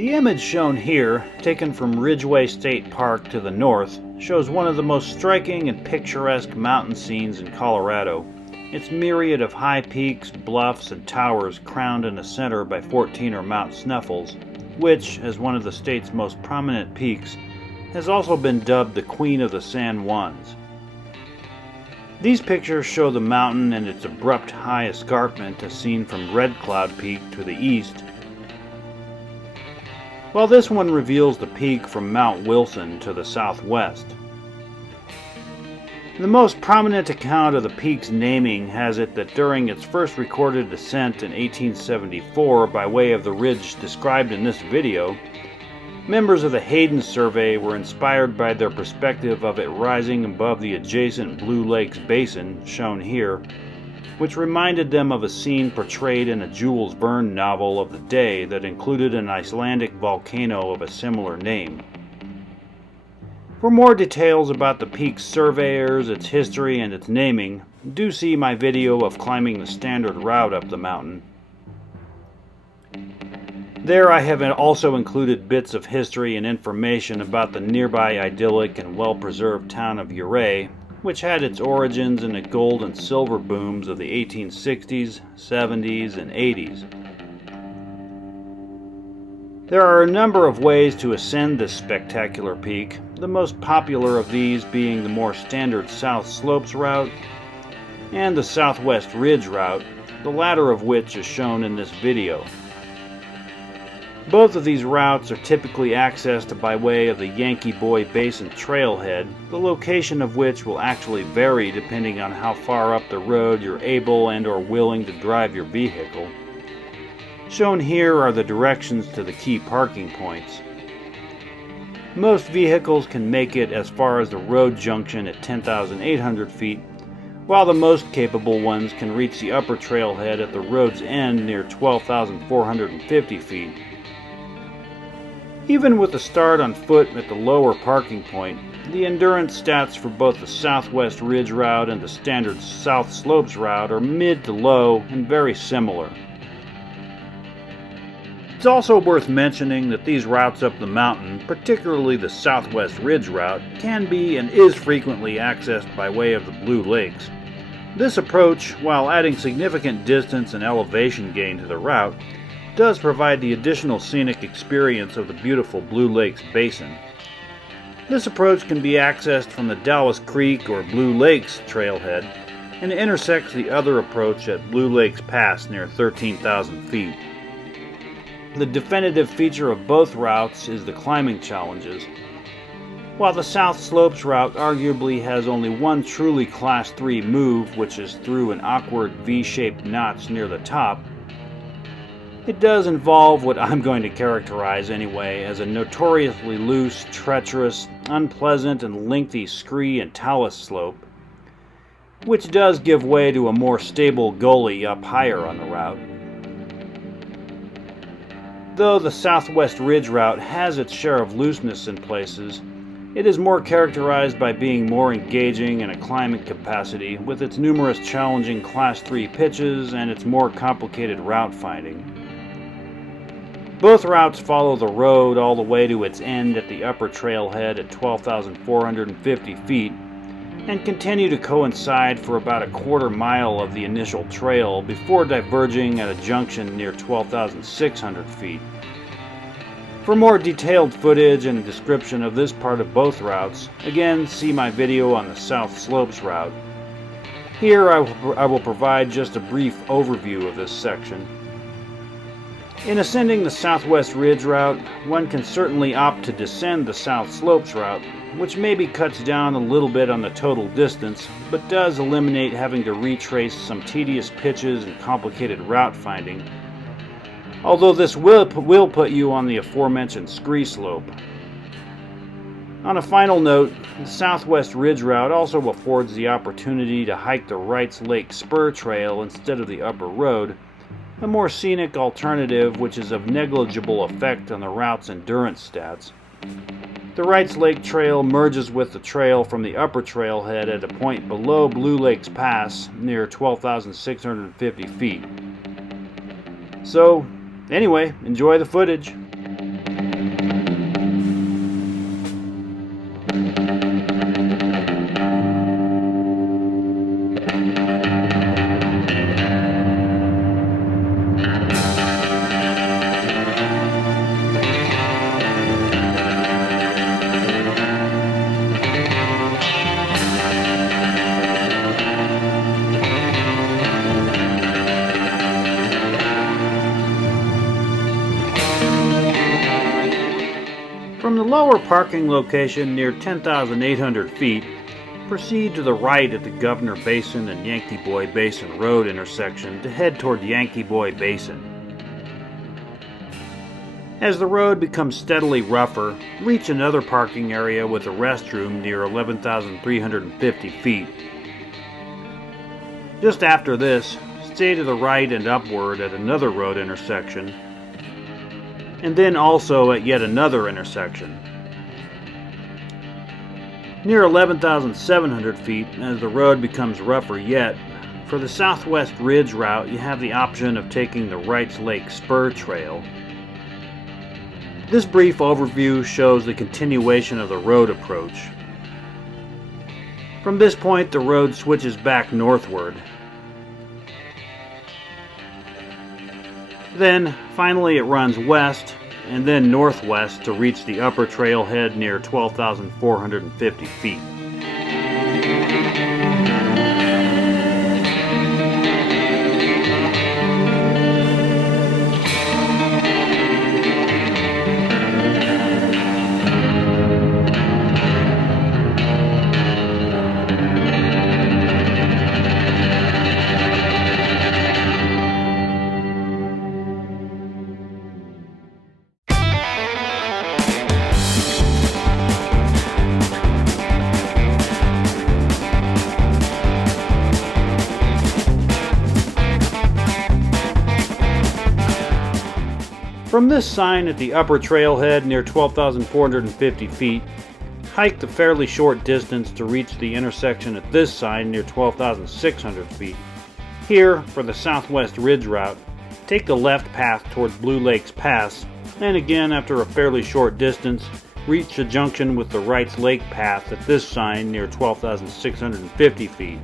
The image shown here, taken from Ridgway State Park to the north, shows one of the most striking and picturesque mountain scenes in Colorado. Its myriad of high peaks, bluffs, and towers crowned in the center by 14 or Mount Sneffels, which, as one of the state's most prominent peaks, has also been dubbed the Queen of the San Juans. These pictures show the mountain and its abrupt high escarpment as seen from Red Cloud Peak to the east, while this one reveals the peak from Mount Wilson to the southwest. The most prominent account of the peak's naming has it that during its first recorded ascent in 1874 by way of the ridge described in this video, members of the Hayden Survey were inspired by their perspective of it rising above the adjacent Blue Lakes Basin, shown here, which reminded them of a scene portrayed in a Jules Verne novel of the day that included an Icelandic volcano of a similar name. For more details about the peak's surveyors, its history, and its naming, do see my video of climbing the standard route up the mountain. There I have also included bits of history and information about the nearby idyllic and well-preserved town of Ouray, which had its origins in the gold and silver booms of the 1860s, 70s, and 80s. There are a number of ways to ascend this spectacular peak, the most popular of these being the more standard South Slopes route and the Southwest Ridge route, the latter of which is shown in this video. Both of these routes are typically accessed by way of the Yankee Boy Basin trailhead, the location of which will actually vary depending on how far up the road you're able and or willing to drive your vehicle. Shown here are the directions to the key parking points. Most vehicles can make it as far as the road junction at 10,800 feet, while the most capable ones can reach the upper trailhead at the road's end near 12,450 feet. Even with the start on foot at the lower parking point, the endurance stats for both the Southwest Ridge route and the standard South Slopes route are mid to low and very similar. It's also worth mentioning that these routes up the mountain, particularly the Southwest Ridge route, can be and is frequently accessed by way of the Blue Lakes. This approach, while adding significant distance and elevation gain to the route, does provide the additional scenic experience of the beautiful Blue Lakes Basin. This approach can be accessed from the Dallas Creek or Blue Lakes trailhead and intersects the other approach at Blue Lakes Pass near 13,000 feet. The definitive feature of both routes is the climbing challenges. While the South Slopes route arguably has only one truly Class 3 move, which is through an awkward V-shaped notch near the top, it does involve what I'm going to characterize anyway as a notoriously loose, treacherous, unpleasant, and lengthy scree and talus slope, which does give way to a more stable gully up higher on the route. Though the Southwest Ridge route has its share of looseness in places, it is more characterized by being more engaging in a climbing capacity with its numerous challenging Class 3 pitches and its more complicated route finding. Both routes follow the road all the way to its end at the upper trailhead at 12,450 feet and continue to coincide for about a quarter mile of the initial trail before diverging at a junction near 12,600 feet. For more detailed footage and a description of this part of both routes, again see my video on the South Slopes route. Here I will provide just a brief overview of this section. In ascending the Southwest Ridge route, one can certainly opt to descend the South Slopes route, which maybe cuts down a little bit on the total distance, but does eliminate having to retrace some tedious pitches and complicated route finding, although this will put you on the aforementioned scree slope. On a final note, the Southwest Ridge route also affords the opportunity to hike the Wright's Lake Spur Trail instead of the upper road, a more scenic alternative which is of negligible effect on the route's endurance stats. The Wrights Lake Trail merges with the trail from the upper trailhead at a point below Blue Lakes Pass near 12,650 feet. So, anyway, enjoy the footage. From the lower parking location near 10,800 feet, proceed to the right at the Governor Basin and Yankee Boy Basin Road intersection to head toward Yankee Boy Basin. As the road becomes steadily rougher, reach another parking area with a restroom near 11,350 feet. Just after this, stay to the right and upward at another road intersection, and then also at yet another intersection. Near 11,700 feet, as the road becomes rougher yet, for the Southwest Ridge route you have the option of taking the Wright's Lake Spur Trail. This brief overview shows the continuation of the road approach. From this point, the road switches back northward. Then, finally it runs west and then northwest to reach the upper trailhead near 12,450 feet. From this sign at the upper trailhead near 12,450 feet, hike the fairly short distance to reach the intersection at this sign near 12,600 feet. Here, for the Southwest Ridge route, take the left path towards Blue Lakes Pass, and again after a fairly short distance, reach the junction with the Wright's Lake path at this sign near 12,650 feet.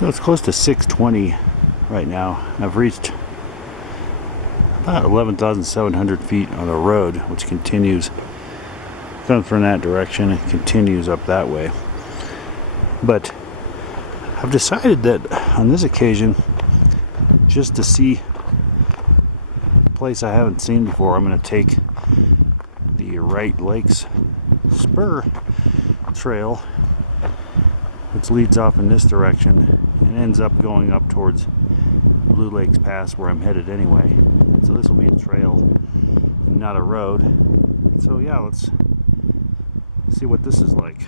So it's close to 620 right now. I've reached about 11,700 feet on the road, which continues, comes from that direction and continues up that way. But I've decided that on this occasion, just to see a place I haven't seen before, I'm going to take the Wright Lakes Spur Trail, which leads off in this direction and ends up going up towards Blue Lakes Pass, where I'm headed anyway. So this will be a trail and not a road. So yeah, let's see what this is like.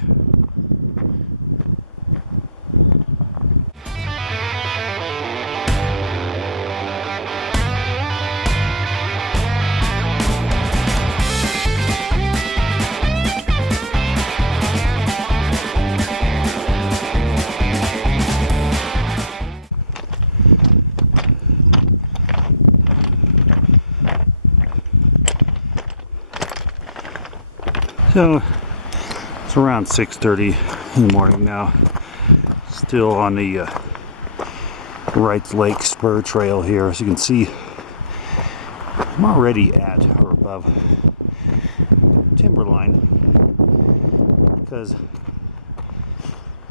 So it's around 6:30 in the morning now. Still on the Wright's Lake Spur Trail here. As you can see, I'm already at or above timberline, because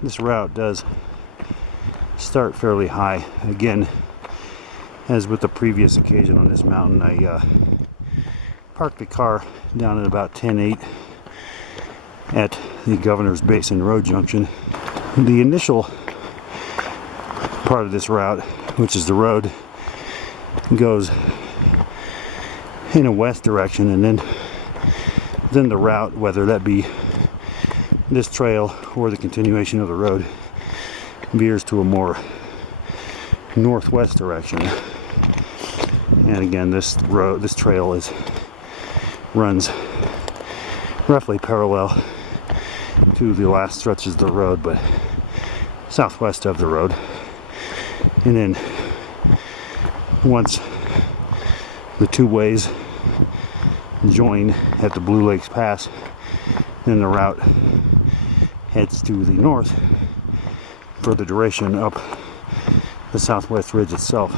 this route does start fairly high. Again, as with the previous occasion on this mountain, I parked the car down at about 10:08 at the Governor's Basin Road junction. The initial part of this route, which is the road, goes in a west direction, and then the route, whether that be this trail or the continuation of the road, veers to a more northwest direction. And again, this trail runs roughly parallel to the last stretches of the road, but southwest of the road. And then once the two ways join at the Blue Lakes Pass, then the route heads to the north for the duration up the southwest ridge itself.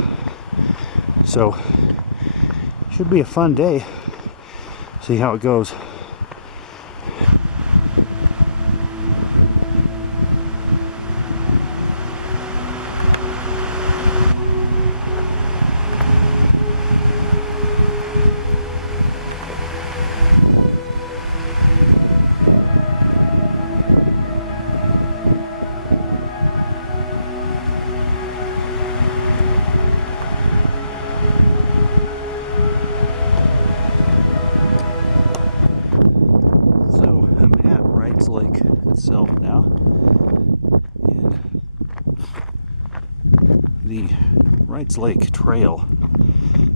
So should be a fun day. See how it goes. Lake itself now, and the Wright's Lake Trail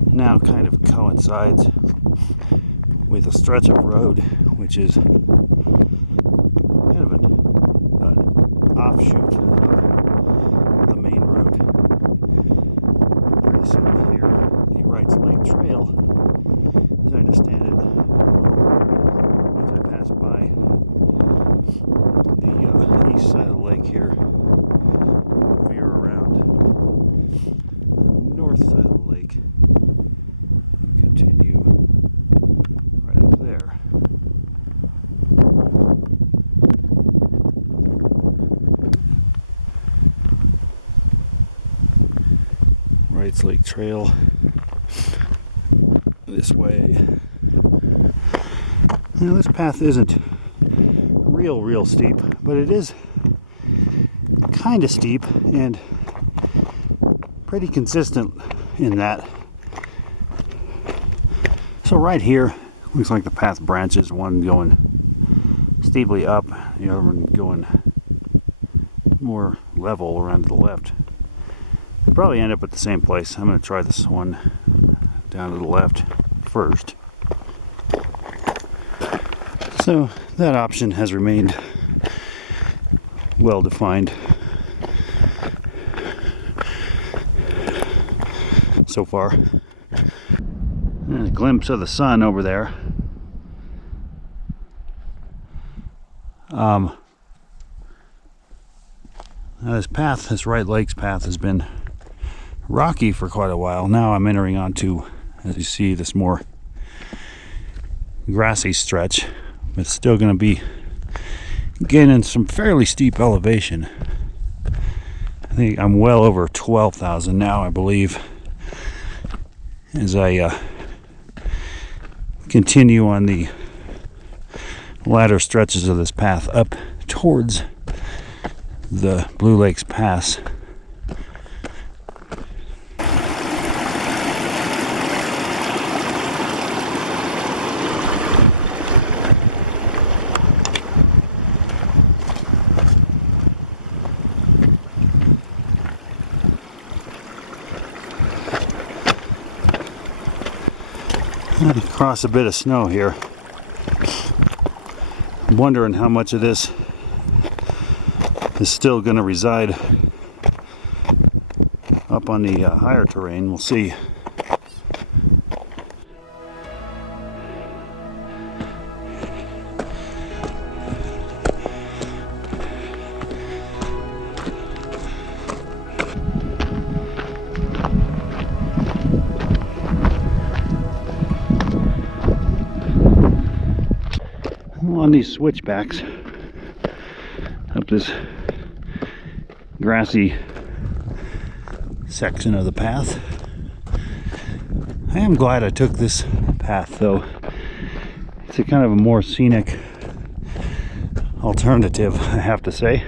now kind of coincides with a stretch of road which is kind of an offshoot of the main road. Pretty soon here, the Wright's Lake Trail, as I understand it, will, as I pass by the east side of the lake here, veer around the north side of the lake and continue right up there. Wright's Lake Trail this way. Now this path isn't real steep, but it is kind of steep and pretty consistent in that. So right here looks like the path branches, one going steeply up, the other one going more level around to the left. We'll probably end up at the same place. I'm going to try this one down to the left first. So that option has remained well defined so far. And a glimpse of the sun over there. Now this path, this Wright Lakes path, has been rocky for quite a while. Now I'm entering onto, as you see, this more grassy stretch. It's still going to be gaining some fairly steep elevation. I think I'm well over 12,000 now, I believe, as I continue on the latter stretches of this path up towards the Blue Lakes Pass. I'm going to cross a bit of snow here. I'm wondering how much of this is still going to reside up on the higher terrain. We'll see. On these switchbacks up this grassy section of the path. I am glad I took this path, though. It's a kind of a more scenic alternative, I have to say.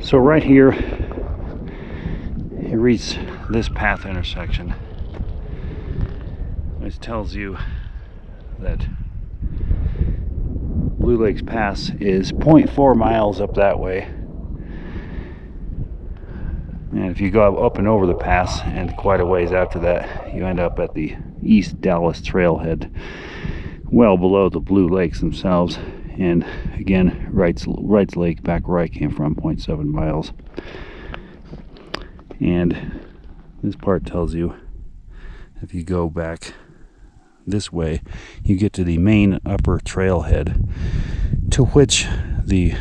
So right here, you reach this path intersection, which tells you that Blue Blue Lakes Pass is 0.4 miles up that way. And if you go up and over the pass and quite a ways after that, you end up at the East Dallas trailhead, well below the Blue Lakes themselves. And again, Wright's Lake, back where I came from, 0.7 miles. And this part tells you, if you go back this way, you get to the main upper trailhead, to which the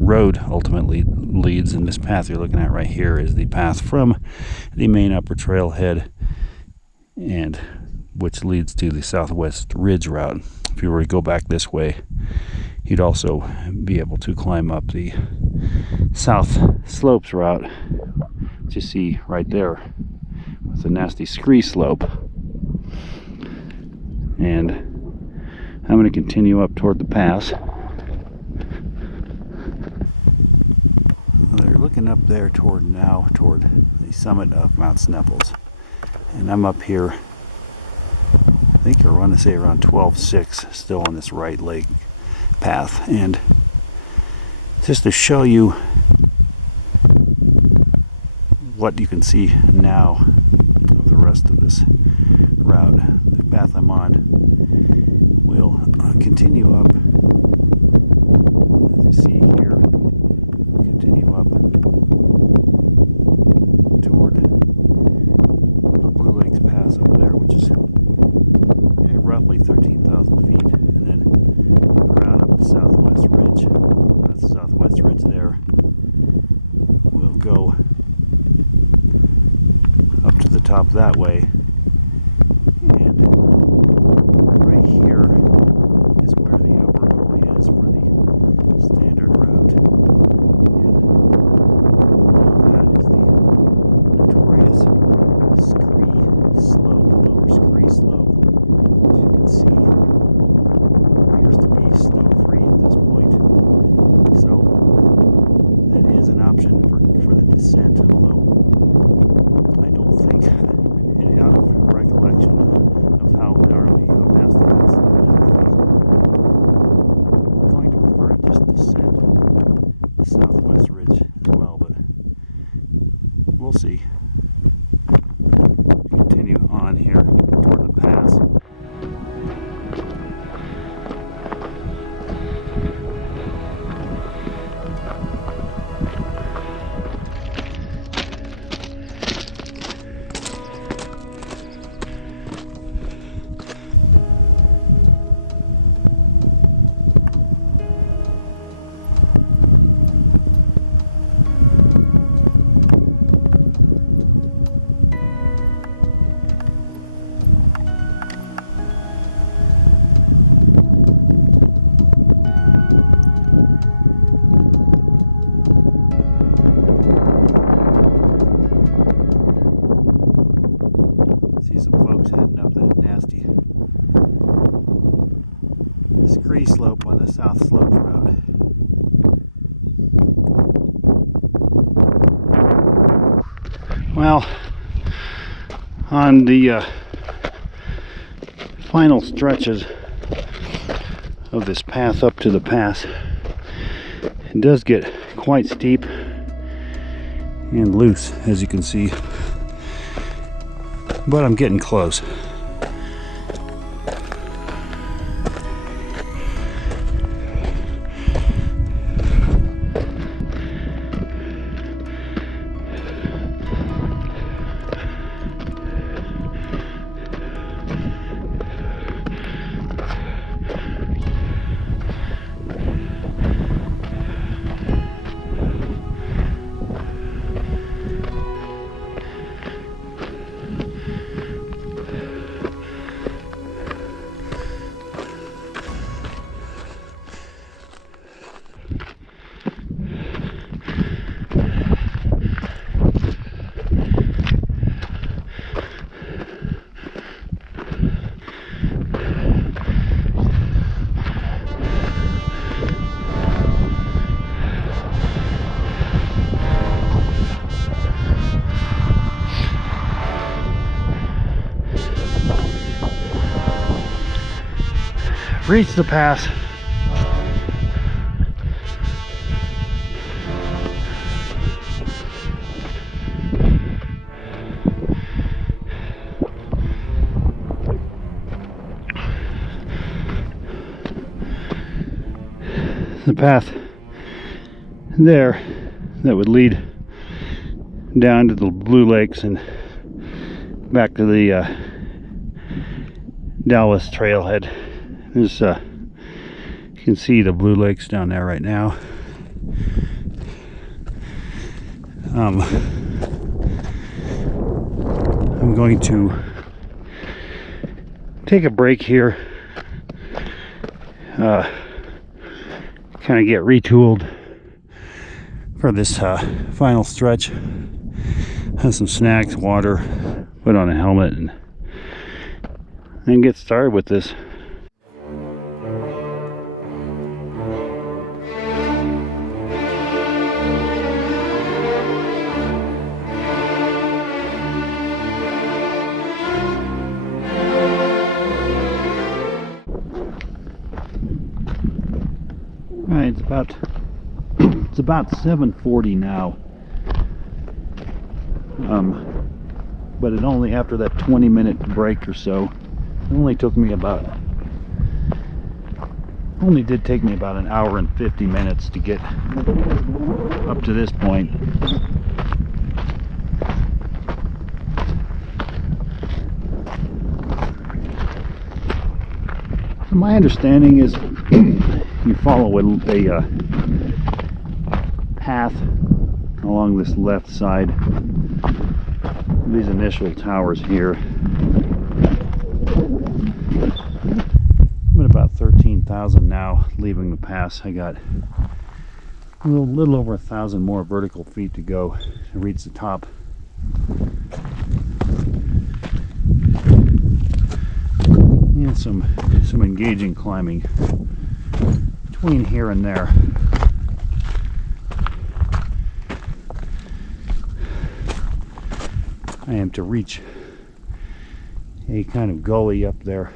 road ultimately leads. And this path you're looking at right here is the path from the main upper trailhead, and which leads to the Southwest Ridge route. If you were to go back this way, you'd also be able to climb up the South Slopes route, which you see right there with a nasty scree slope. And I'm going to continue up toward the pass. Well, you're looking up there toward the summit of Mount Sneffels, and I'm up here. I think I want to say around 12.6, still on this Wright Lake path. And just to show you what you can see now of the rest of this route, the path I'm on will continue up, as you see here, continue up toward the Blue Lakes Pass up there, which is roughly 13,000 feet, and then around up the Southwest Ridge. That's the Southwest Ridge there. We'll go up to the top that way, and right here is where the upper gully is for the standard route, and all that is the notorious scree slope, lower scree slope. As you can see, appears to be snow-free at this point, so that is an option for the descent, although I don't think, out of recollection of how nasty that slope is, I think I'm going to prefer to just descend the Southwest Ridge as well, but we'll see. Continue on here toward the pass. See some folks heading up that nasty scree slope on the South Slopes route. Well, on the final stretches of this path up to the pass, it does get quite steep and loose, as you can see, but I'm getting close. Reached the pass. the path there that would lead down to the Blue Lakes and back to the Dallas trailhead. There's you can see the Blue Lakes down there right now. I'm going to take a break here, kind of get retooled for this final stretch. Have some snacks, water, put on a helmet, and then get started with this. Alright, it's about 7:40 now. But it only, after that 20-minute break or so, it only did take me about an hour and 50 minutes to get up to this point. My understanding is you follow a path along this left side of these initial towers here. I'm at about 13,000 now, leaving the pass. I got a little over 1,000 more vertical feet to go to reach the top. And some engaging climbing between here and there. I am to reach a kind of gully up there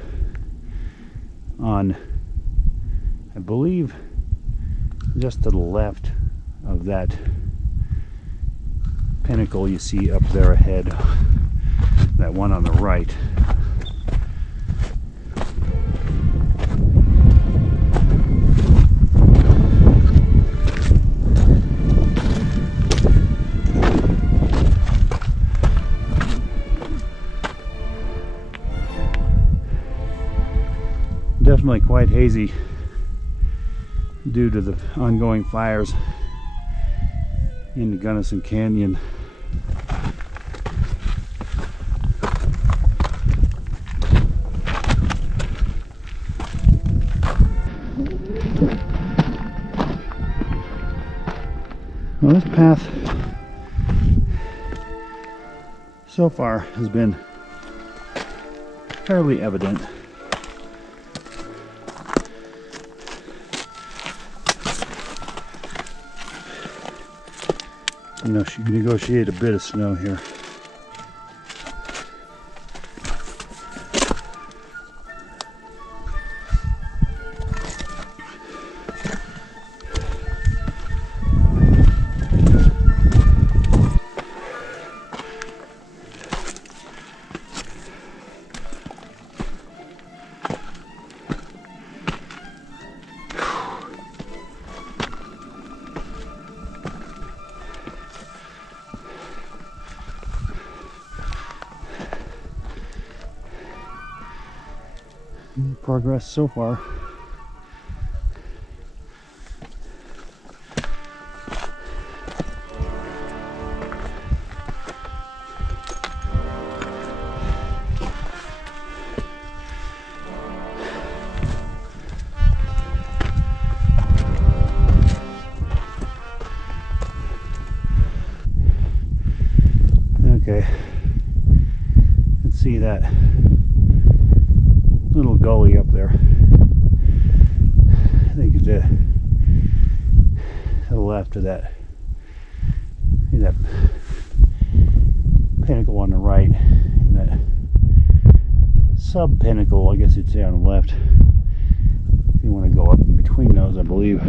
on, I believe, just to the left of that pinnacle you see up there ahead, that one on the right. Definitely quite hazy due to the ongoing fires in the Gunnison Canyon. Well, this path so far has been fairly evident. Negotiate a bit of snow here. Progress so far. Okay, let's see that little gully up there. I think it's to the left of that. See that pinnacle on the right, and that sub pinnacle, I guess you'd say, on the left. If you want to go up in between those, I believe.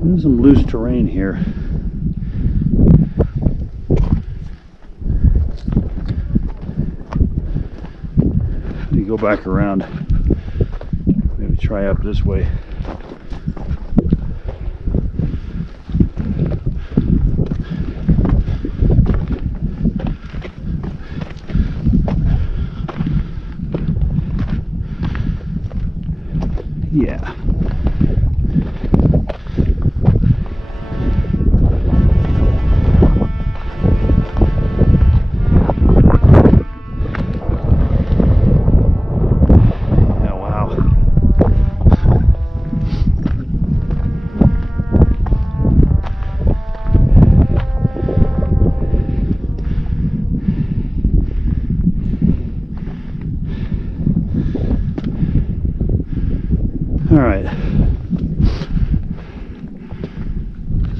There's some loose terrain here. back around. Maybe try up this way. Yeah. All right,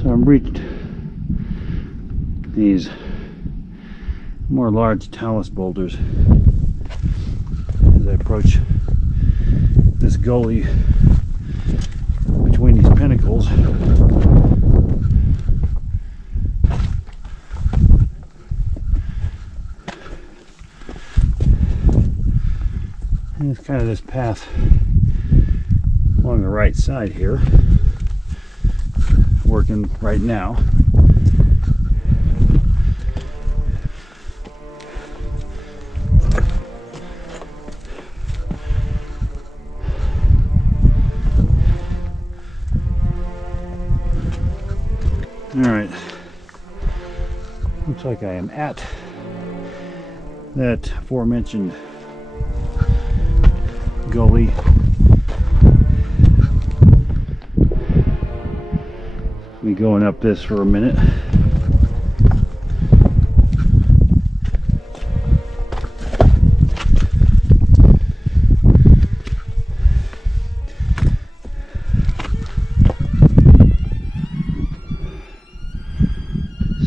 so I've reached these more large talus boulders as I approach this gully between these pinnacles. And it's kind of this path along the right side here, working right now. All right, looks like I am at that aforementioned gully. Be going up this for a minute.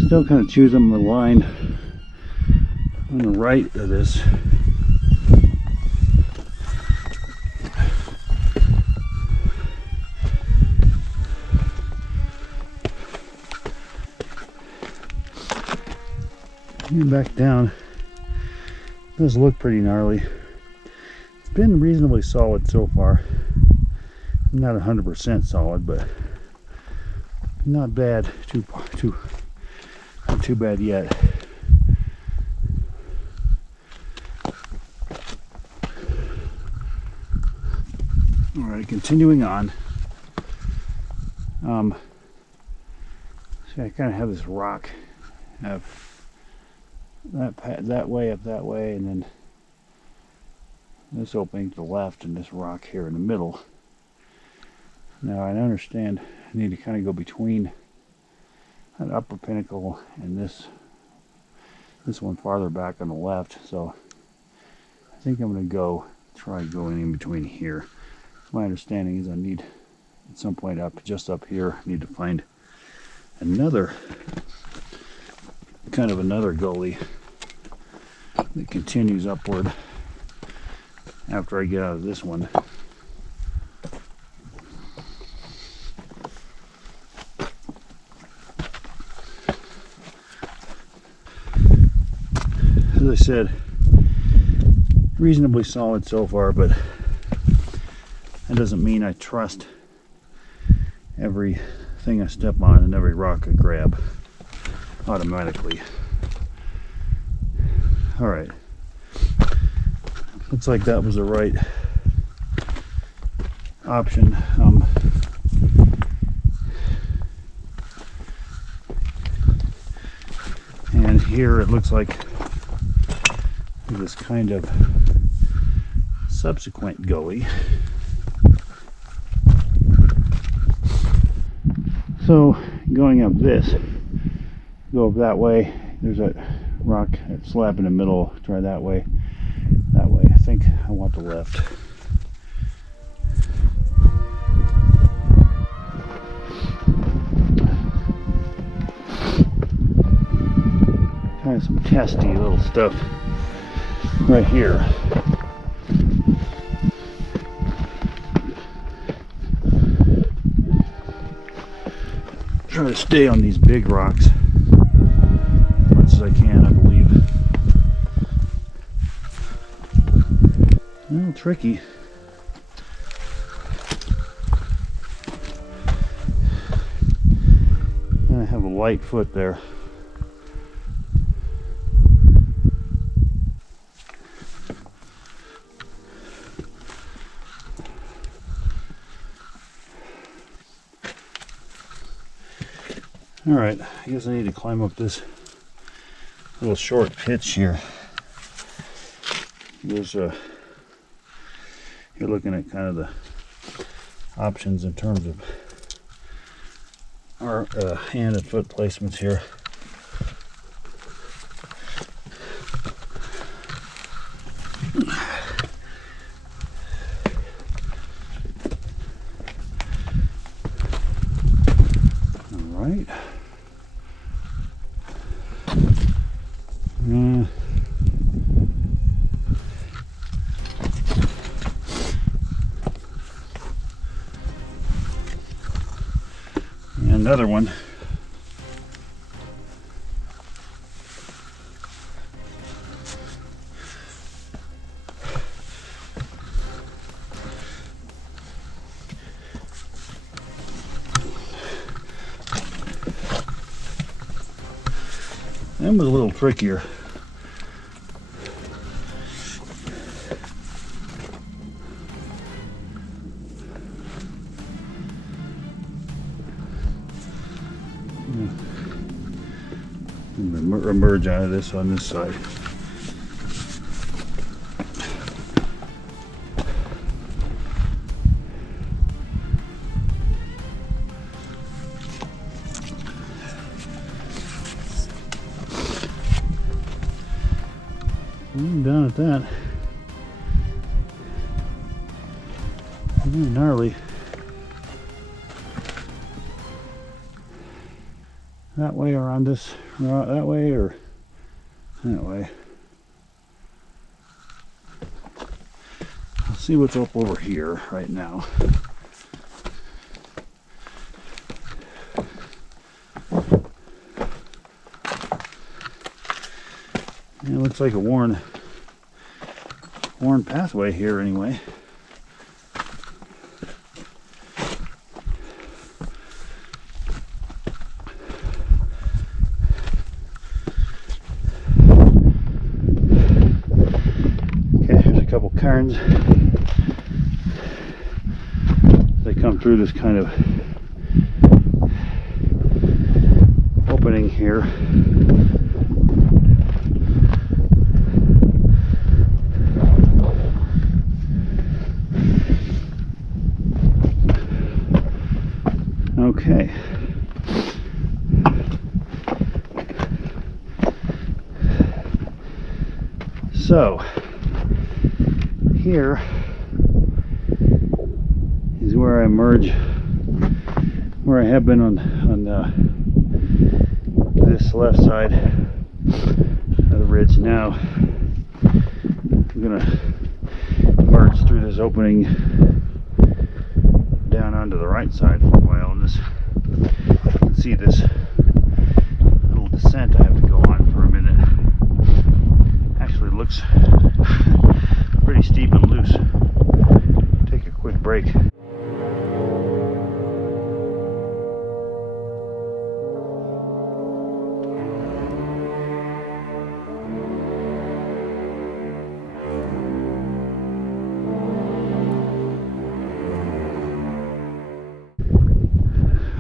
Still kind of choosing the line on the right of this. Back down, it does look pretty gnarly. It's been reasonably solid so far. Not 100% solid, but not bad. Not too bad yet. All right, continuing on. See, I kind of have this rock. Have that way up that way, and then this opening to the left, and this rock here in the middle. Now I understand I need to kind of go between that upper pinnacle and this one farther back on the left, so I think I'm going to try going in between here. My understanding is I need at some point just up here, I need to find another gully that continues upward after I get out of this one. As I said, reasonably solid so far, but that doesn't mean I trust everything I step on and every rock I grab automatically. All right, looks like that was the right option. And here it looks like this kind of subsequent gully. So going up this, go up that way, there's a rock slab in the middle, try that way. I think I want the left. Kind of some testy little stuff right here. Try to stay on these big rocks as much as I can, I believe. Well, tricky. And I have a light foot there. All right, I guess I need to climb up this little short pitch here. There's you're looking at kind of the options in terms of our hand and foot placements here. All right. Another one. That was a little trickier. Emerge out of this on this side. I'm done at that. Very gnarly. That way or on this, that way or that way. I'll see what's up over here right now. It looks like a worn pathway here anyway. Couple cairns. They come through this kind of opening here. Okay. So here is where I emerge, where I have been on this left side of the ridge. Now I'm gonna emerge through this opening down onto the right side for a while, and this, you can see this little descent I have to go on for a minute. Actually looks pretty steep and loose. Take a quick break.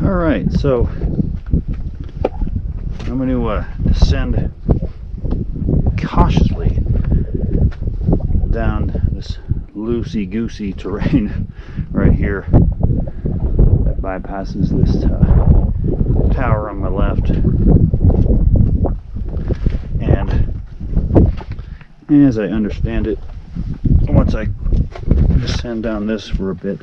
All right, so I'm going to descend cautiously down this loosey-goosey terrain right here that bypasses this tower on my left, and as I understand it, once I descend down this for a bit,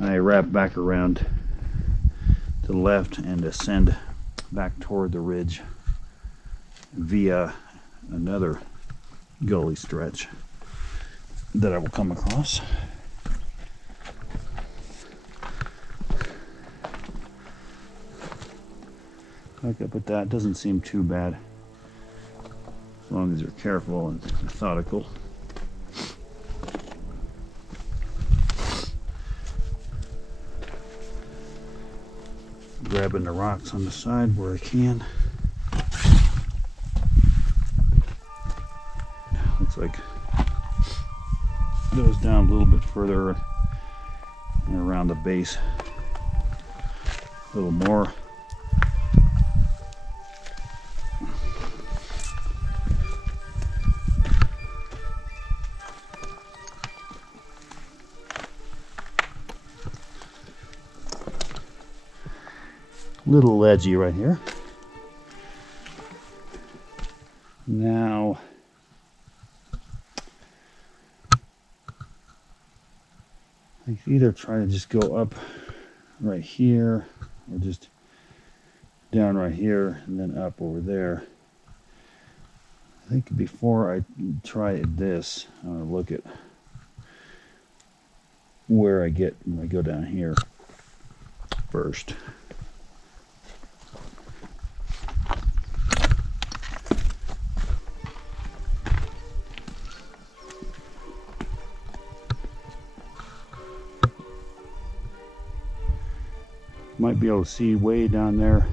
I wrap back around to the left and ascend back toward the ridge via another gully stretch that I will come across. Back up at that, doesn't seem too bad as long as you're careful and methodical. grabbing the rocks on the side where I can. Looks like it goes down a little bit further and around the base a little more. Little ledgy right here. Now I can either try to just go up right here or just down right here and then up over there. I think before I try this, I want to look at where I get when I go down here first. Might be able to see way down there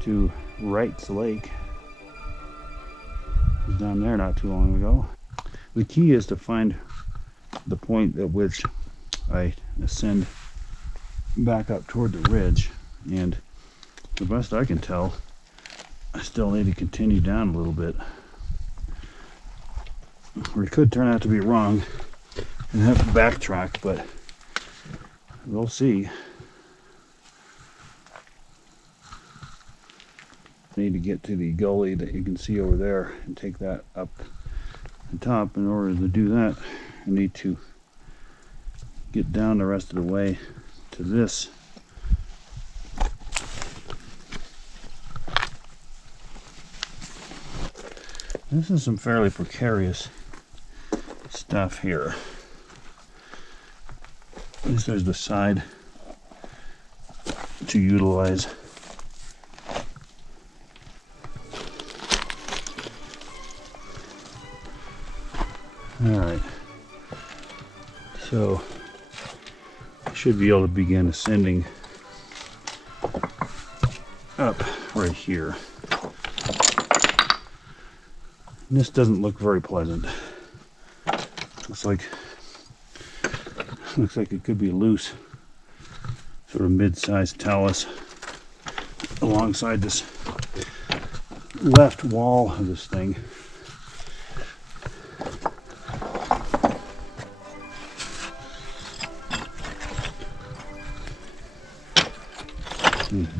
to Wright's Lake. It was down there not too long ago. The key is to find the point at which I ascend back up toward the ridge, and the best I can tell, I still need to continue down a little bit. Or it could turn out to be wrong and have to backtrack, but we'll see. I need to get to the gully that you can see over there and take that up the top. In order to do that, I need to get down the rest of the way to this. This is some fairly precarious stuff here. At least there's the side to utilize. Alright, so I should be able to begin ascending up right here. And this doesn't look very pleasant. Looks like it could be loose, sort of mid-sized talus alongside this left wall of this thing.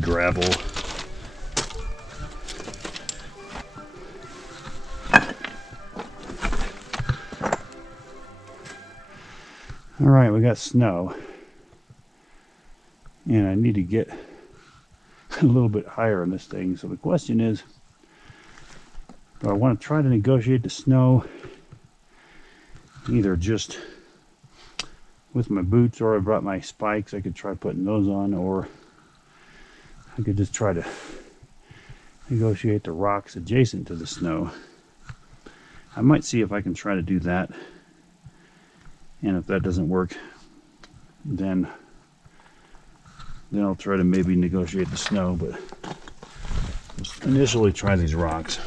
Gravel. All right, we got snow, and I need to get a little bit higher on this thing. So the question is, do I want to try to negotiate the snow either just with my boots, or I brought my spikes, I could try putting those on, or I could just try to negotiate the rocks adjacent to the snow. I might see if I can try to do that, and if that doesn't work, then I'll try to maybe negotiate the snow, but let's initially try these rocks.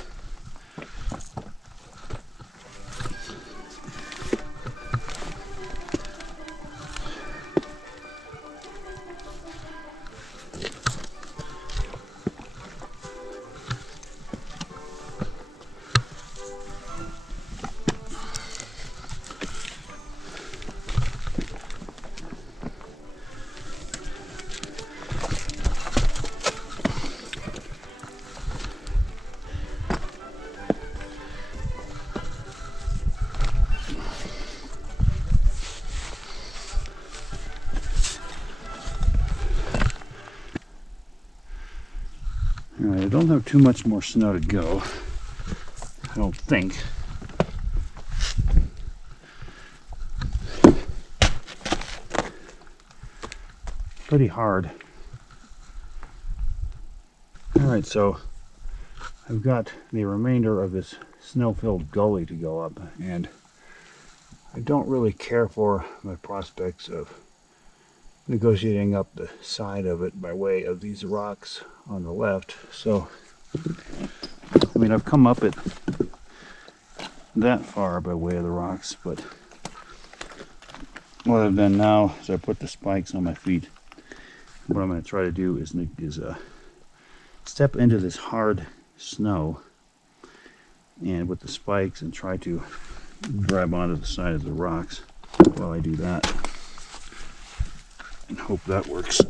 Alright, I don't have too much more snow to go, I don't think. Pretty hard. Alright, so I've got the remainder of this snow-filled gully to go up, and I don't really care for my prospects of negotiating up the side of it by way of these rocks on the left. So, I mean, I've come up it that far by way of the rocks, but what I've done now is I put the spikes on my feet. What I'm going to try to do is step into this hard snow and with the spikes and try to grab onto the side of the rocks while I do that, and hope that works.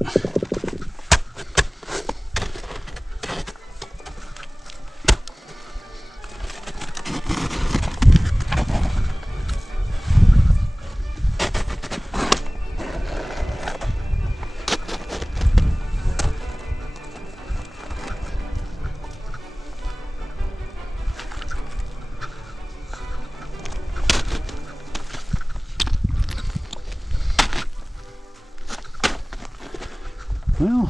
Well,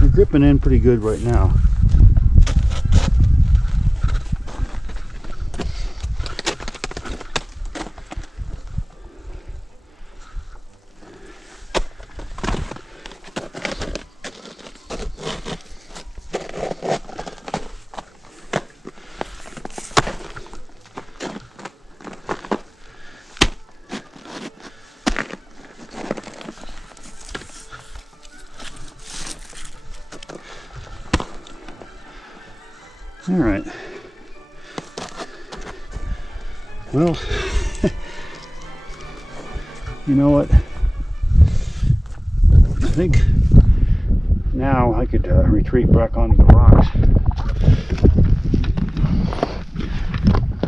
they're gripping in pretty good right now. All right. Well, you know what? I think now I could retreat back onto the rocks.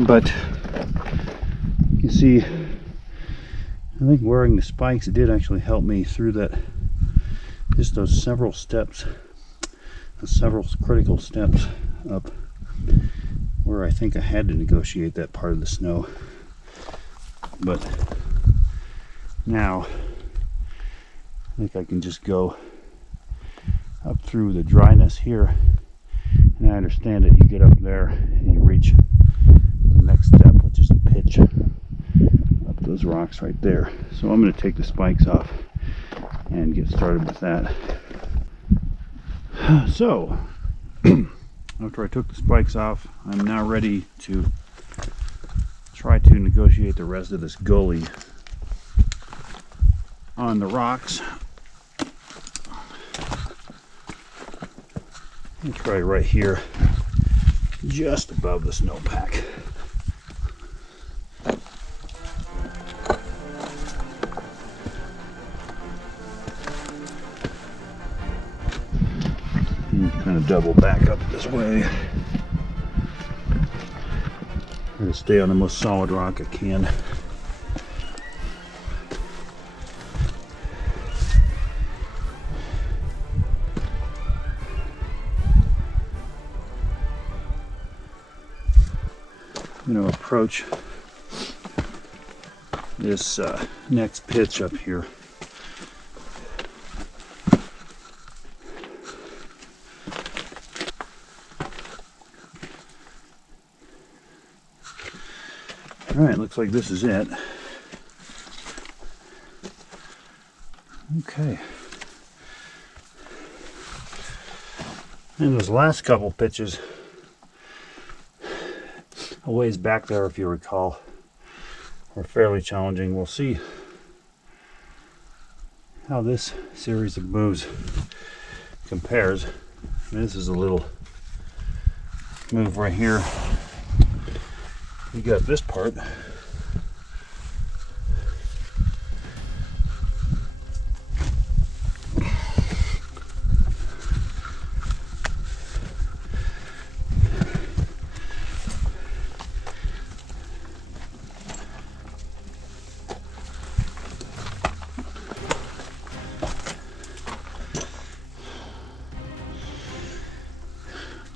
But you see, I think wearing the spikes did actually help me through that, just those several steps, several critical steps up where I think I had to negotiate that part of the snow. But now I think I can just go up through the dryness here, and I understand that you get up there and you reach the next step, which is a pitch up those rocks right there. So I'm going to take the spikes off and get started with that. So after I took the spikes off, I'm now ready to try to negotiate the rest of this gully on the rocks. I'll try right here, just above the snowpack. Kind of double back up this way. Try to stay on the most solid rock I can. I'm going to approach this next pitch up here. Alright, looks like this is it. Okay. And those last couple pitches, a ways back there, if you recall, were fairly challenging. We'll see how this series of moves compares. This is a little move right here. You got this part.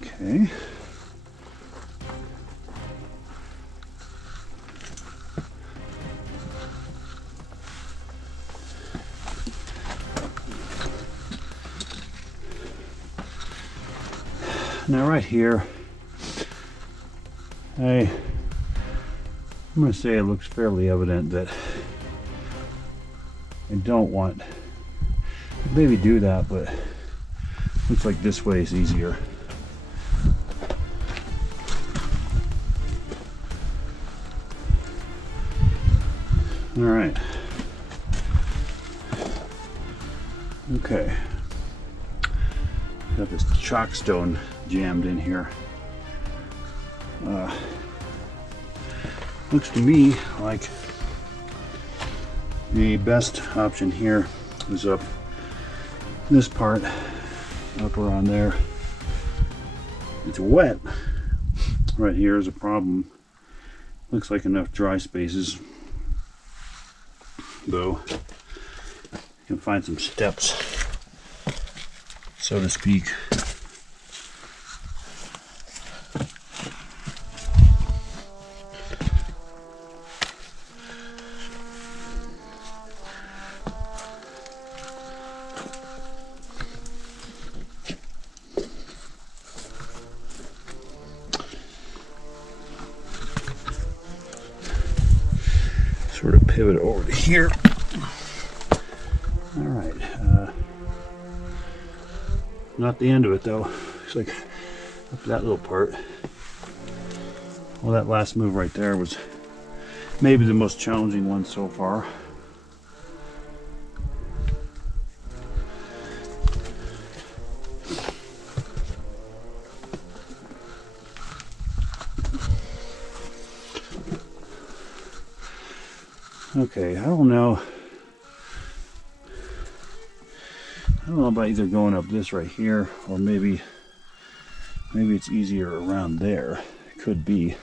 Okay. Now right here, I'm going to say it looks fairly evident that I don't want, maybe do that, but looks like this way is easier. All right. Okay. Got this chalk stone jammed in here. Looks to me like the best option here is up this part, up around there. It's wet. Right here is a problem. Looks like enough dry spaces, though. You can find some steps, so to speak. Sort of pivot over to here. All right. Not the end of it though. It's like up to that little part. Well, that last move right there was maybe the most challenging one so far. Okay, I don't know about either going up this right here, or maybe it's easier around there. It could be.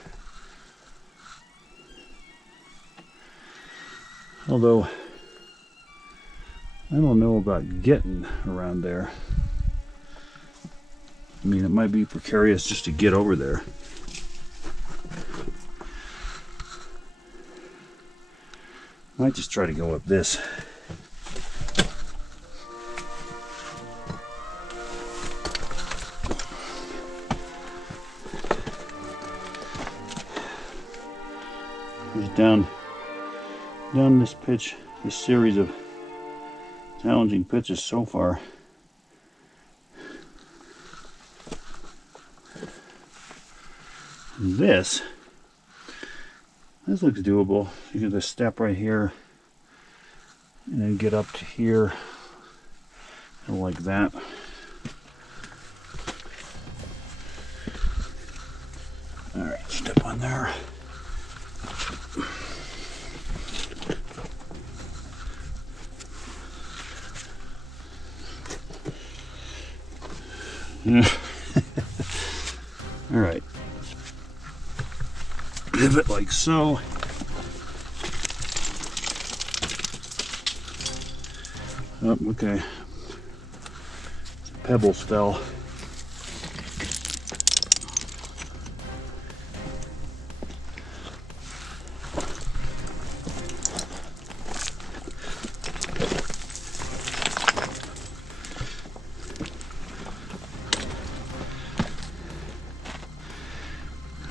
Although I don't know about getting around there. I mean, it might be precarious just to get over there. Might just try to go up this. Just down this pitch, this series of challenging pitches so far. This looks doable. You can just step right here and then get up to here like that. All right, step on there. All right. Pivot like so. Oh, okay. Pebbles fell.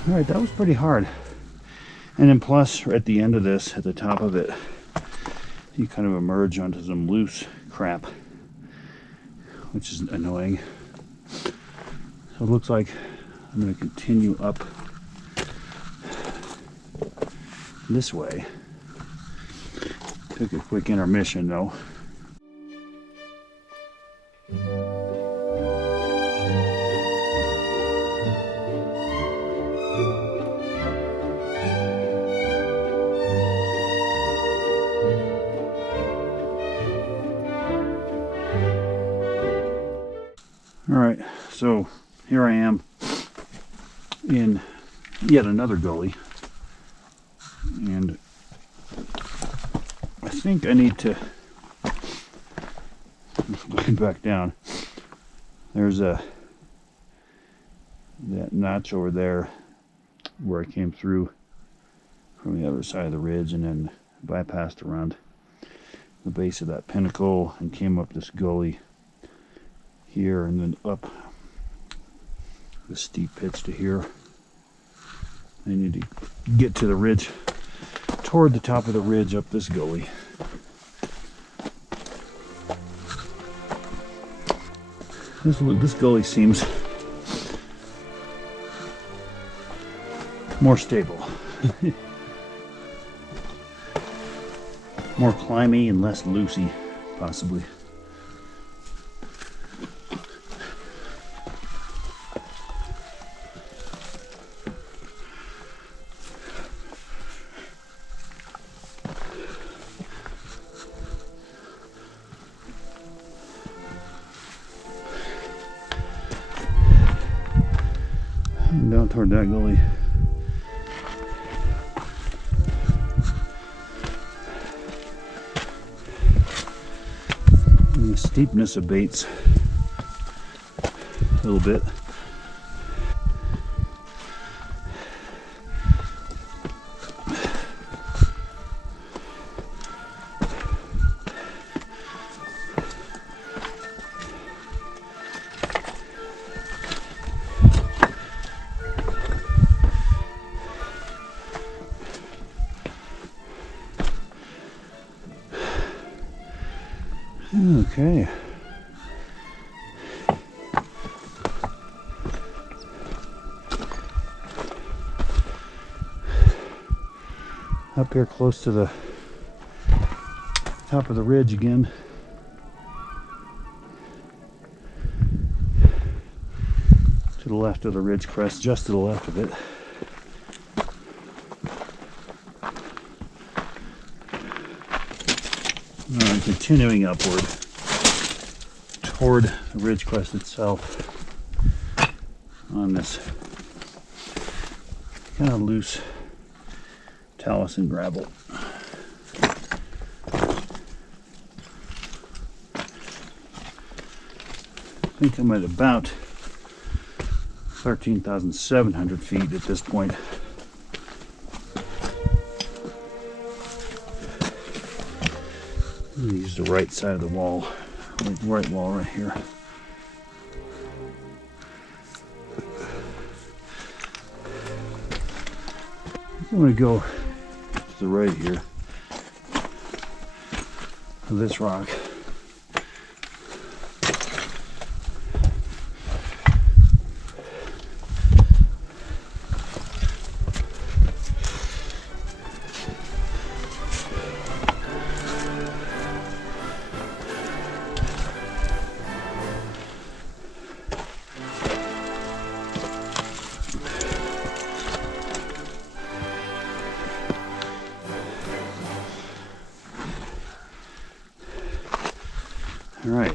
All right, that was pretty hard. And then plus, at the end of this, at the top of it, you kind of emerge onto some loose crap, which is annoying. So it looks like I'm going to continue up this way. Took a quick intermission though. All right, so here I am in yet another gully, and I think I need to going back down. There's that notch over there where I came through from the other side of the ridge and then bypassed around the base of that pinnacle and came up this gully here and then up the steep pitch to here. I need to get to the ridge, toward the top of the ridge up this gully. This gully seems more stable. More climby and less loosey, possibly. Down toward that gully. And the steepness abates a little bit. Okay. Up here close to the top of the ridge again. To the left of the ridge crest, just to the left of it. And continuing upward toward the ridge crest itself on this kind of loose talus and gravel. I think I'm at about 13,700 feet at this point. I'm going to use the right side of the wall, right wall right here. I'm going to go to the right here of this rock. All right.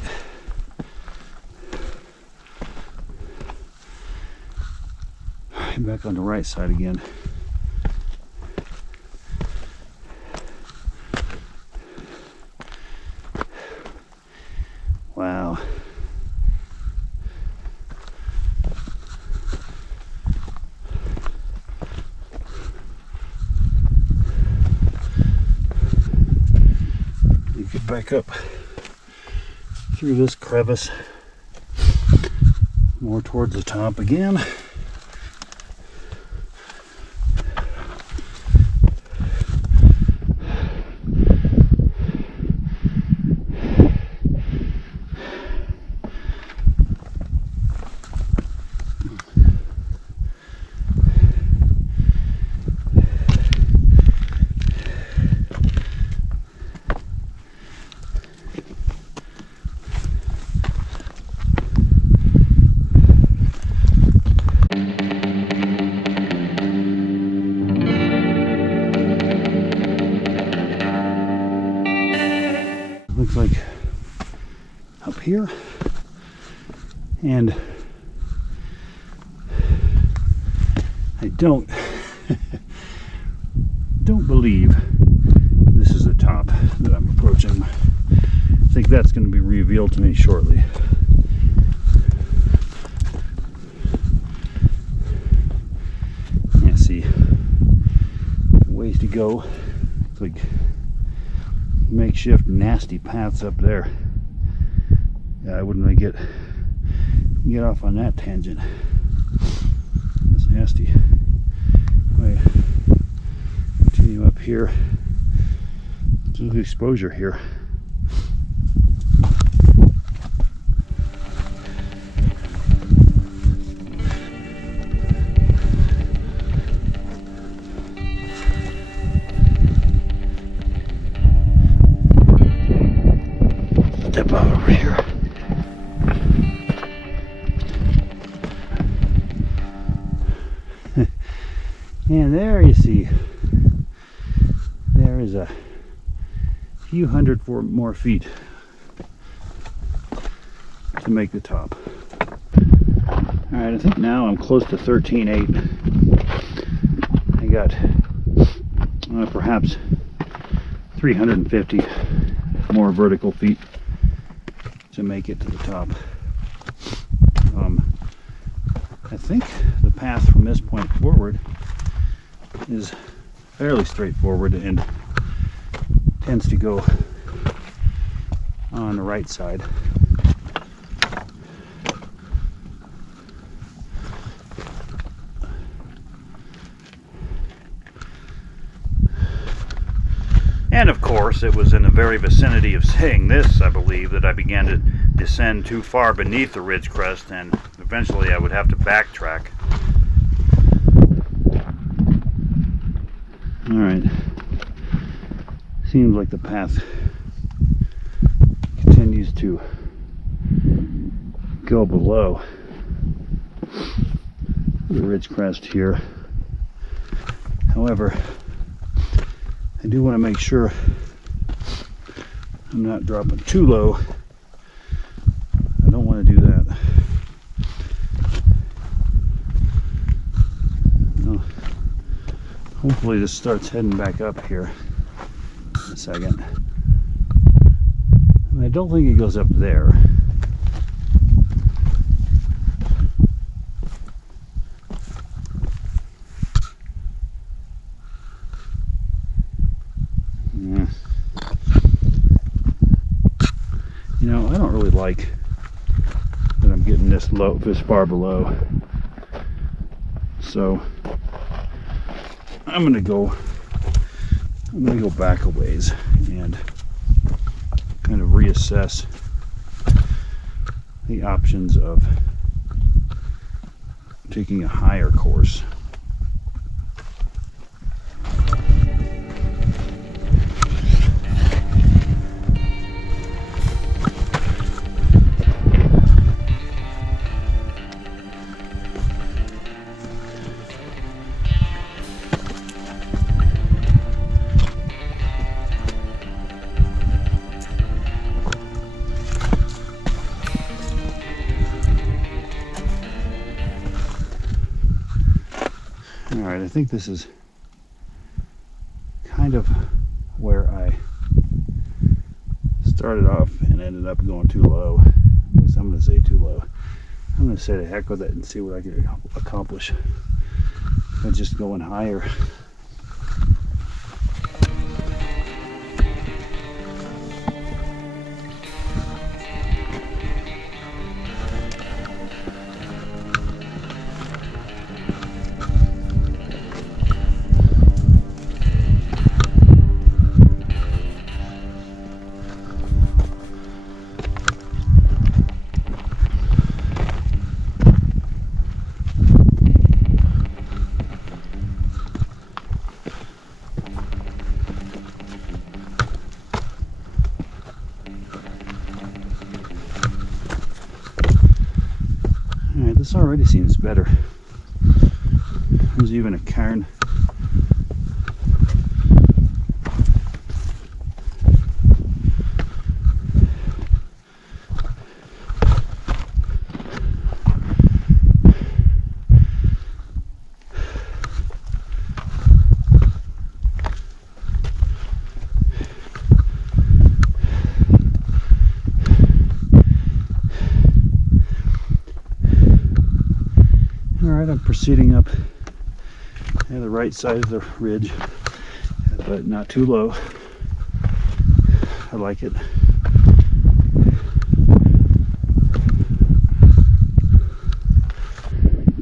Back on the right side again. Wow. You get back up through this crevice more towards the top again. Looks like up here, and I don't believe this is the top that I'm approaching. I think that's going to be revealed to me shortly. Yeah, see, ways to go. It's like makeshift nasty paths up there. Yeah, I wouldn't really get off on that tangent. That's nasty. Anyway, continue up here to the exposure here. And there you see, there is a few hundred more feet to make the top. Alright, I think now I'm close to 13.8. I got perhaps 350 more vertical feet to make it to the top. I think the path from this point forward is fairly straightforward and tends to go on the right side. And of course, it was in the very vicinity of saying this, I believe, that I began to descend too far beneath the ridge crest, and eventually I would have to backtrack. Alright. Seems like the path continues to go below the ridge crest here. However, I do want to make sure I'm not dropping too low. I don't want to do that. Well, hopefully this starts heading back up here in a second. And I don't think it goes up there. You know, I don't really like that I'm getting this low, this far below. So I'm gonna go back a ways and kind of reassess the options of taking a higher course. Alright, I think this is kind of where I started off and ended up going too low. At least I'm going to say too low. I'm going to say the heck with it and see what I can accomplish by just going higher. This already seems better. There's even a cairn. Alright, I'm proceeding up the right side of the ridge, but not too low. I like it.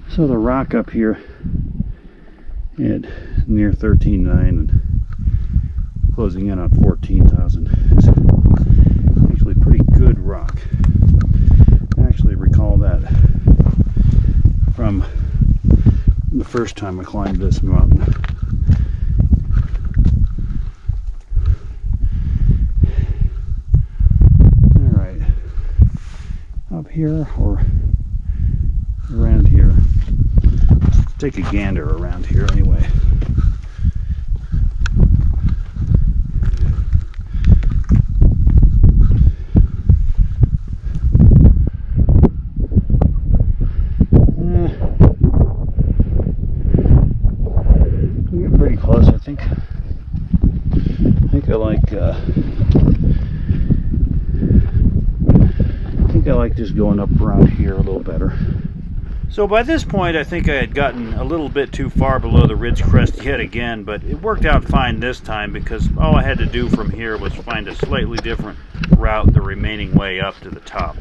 So the rock up here at near 13.9 and closing in on 14,000 is actually pretty good rock. I actually recall that from the first time I climbed this mountain. Alright, up here or around here. take a gander around here anyway. I'm getting pretty close, I think. I like just going up around here a little better. So by this point I think I had gotten a little bit too far below the ridge crest yet again, but it worked out fine this time because all I had to do from here was find a slightly different route the remaining way up to the top.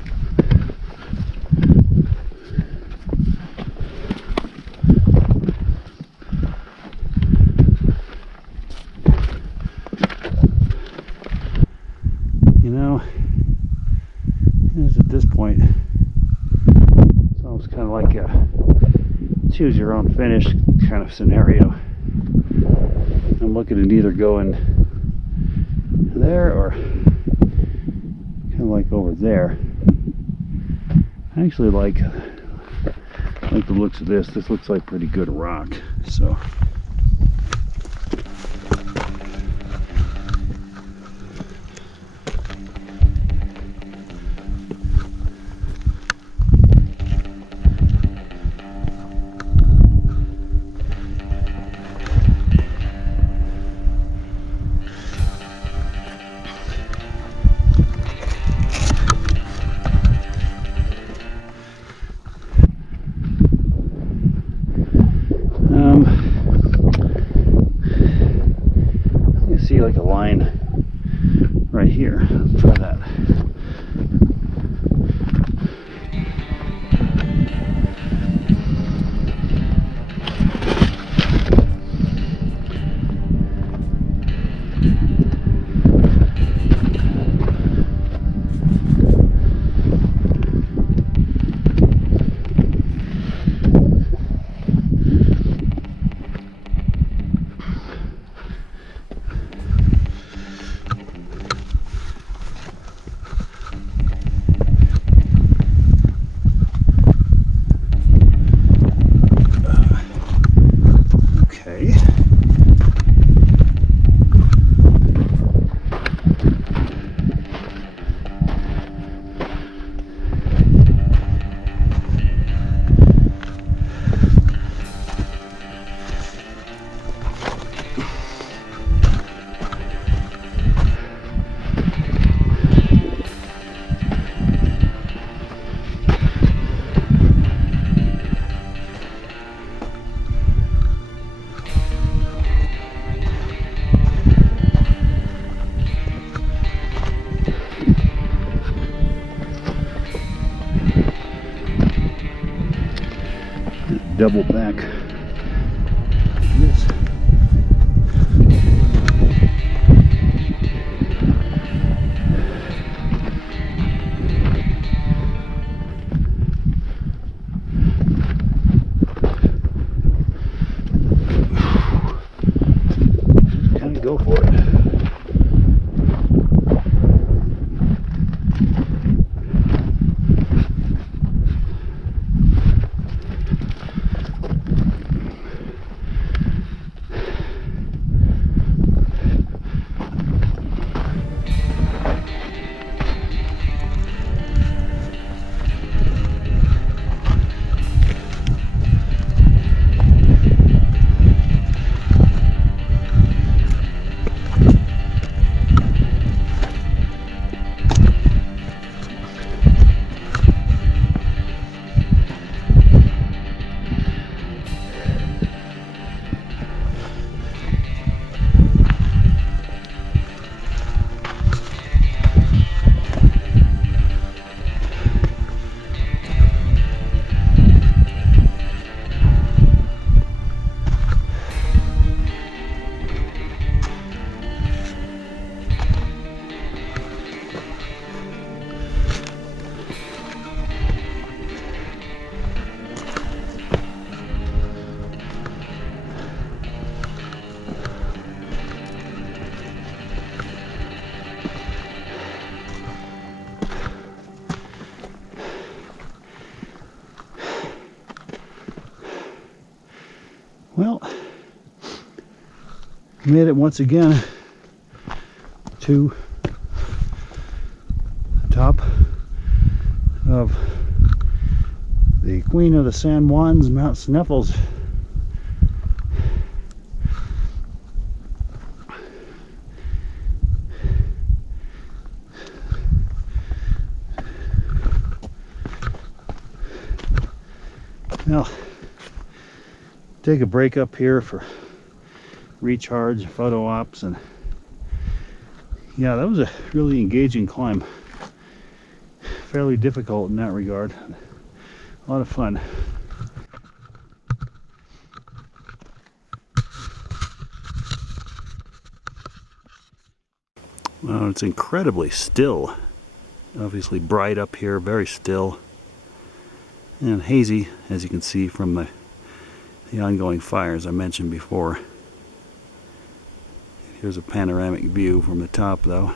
You know, at this point it's almost kind of like a choose your own finish kind of scenario. I'm looking at either going there or kind of like over there. I actually like the looks of this. This looks like pretty good rock, so see like a line right here. Let's try that. Double back this. Kind of go for it. Well, made it once again to the top of the Queen of the San Juans, Mount Sneffels. Now, take a break up here for recharge, photo ops, and yeah, that was a really engaging climb. Fairly difficult in that regard. A lot of fun. Well, it's incredibly still. Obviously bright up here, very still. And hazy, as you can see from the ongoing fires I mentioned before. Here's a panoramic view from the top, though.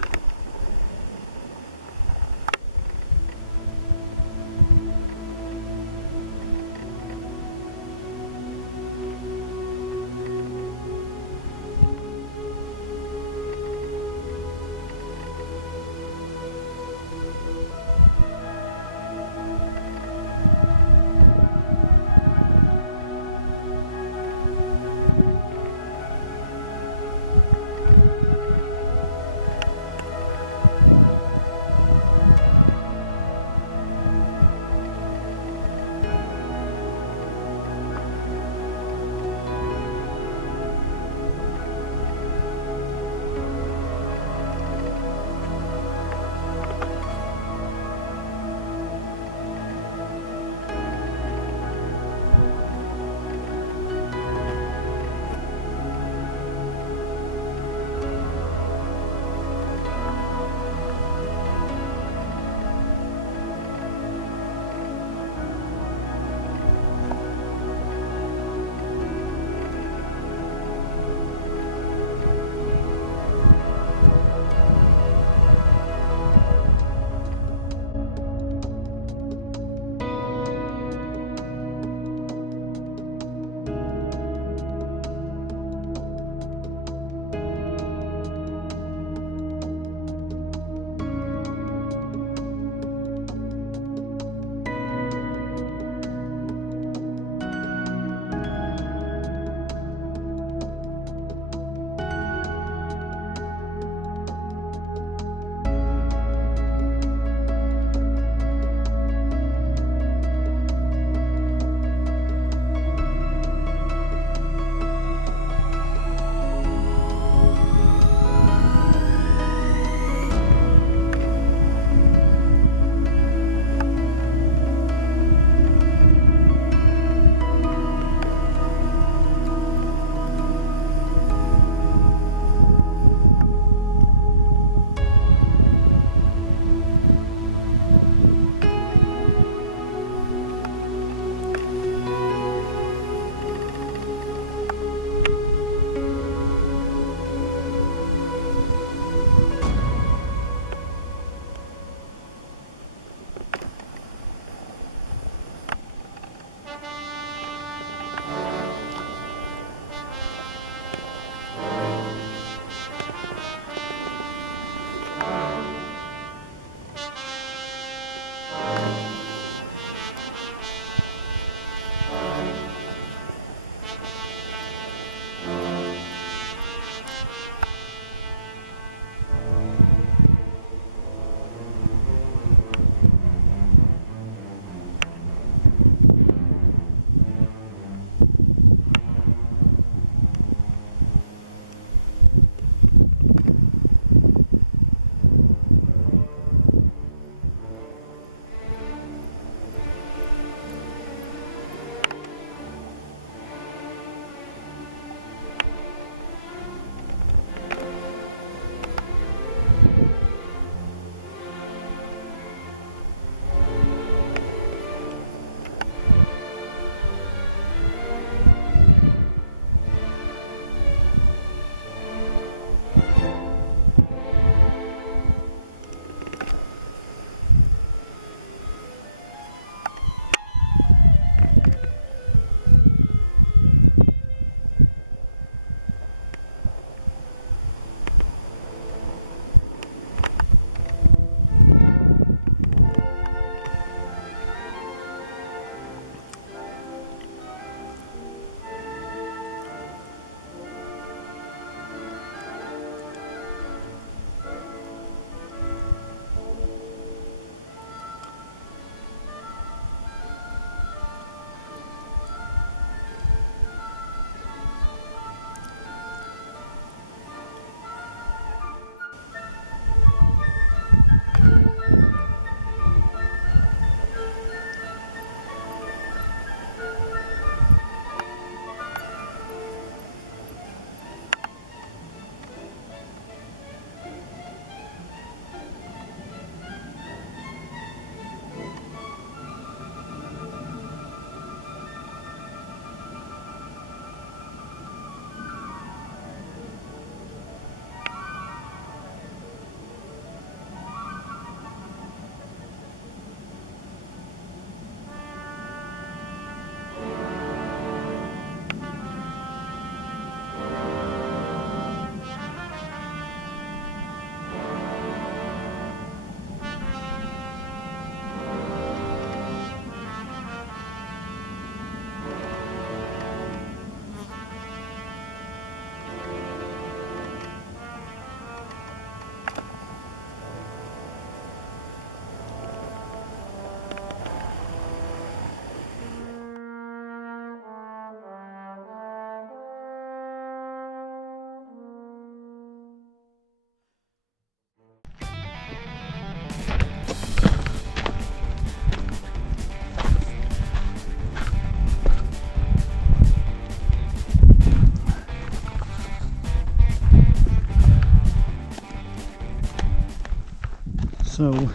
So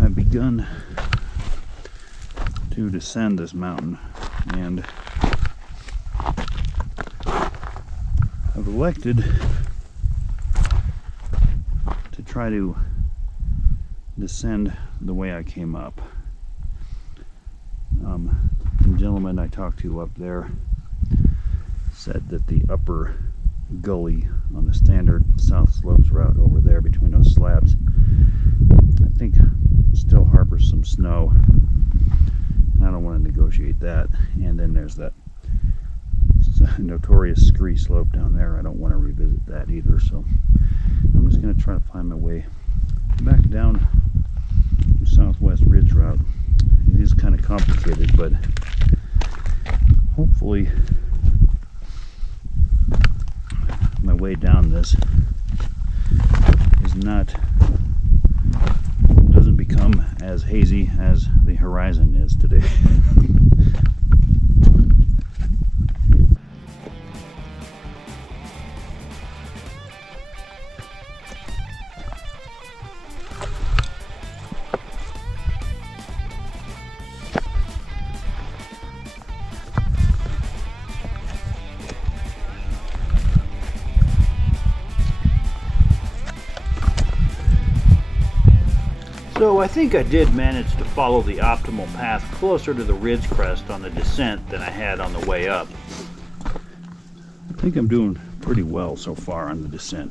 I've begun to descend this mountain, and I've elected to try to descend the way I came up. The gentleman I talked to up there said that the upper gully on the standard South Slopes route over there between those slabs, I think, still harbors some snow, and I don't want to negotiate that. And then there's that notorious scree slope down there. I don't want to revisit that either, so I'm just going to try to find my way back down the Southwest Ridge route. It is kind of complicated, but hopefully my way down this doesn't become as hazy as the horizon is today. So I think I did manage to follow the optimal path closer to the ridge crest on the descent than I had on the way up. I think I'm doing pretty well so far on the descent.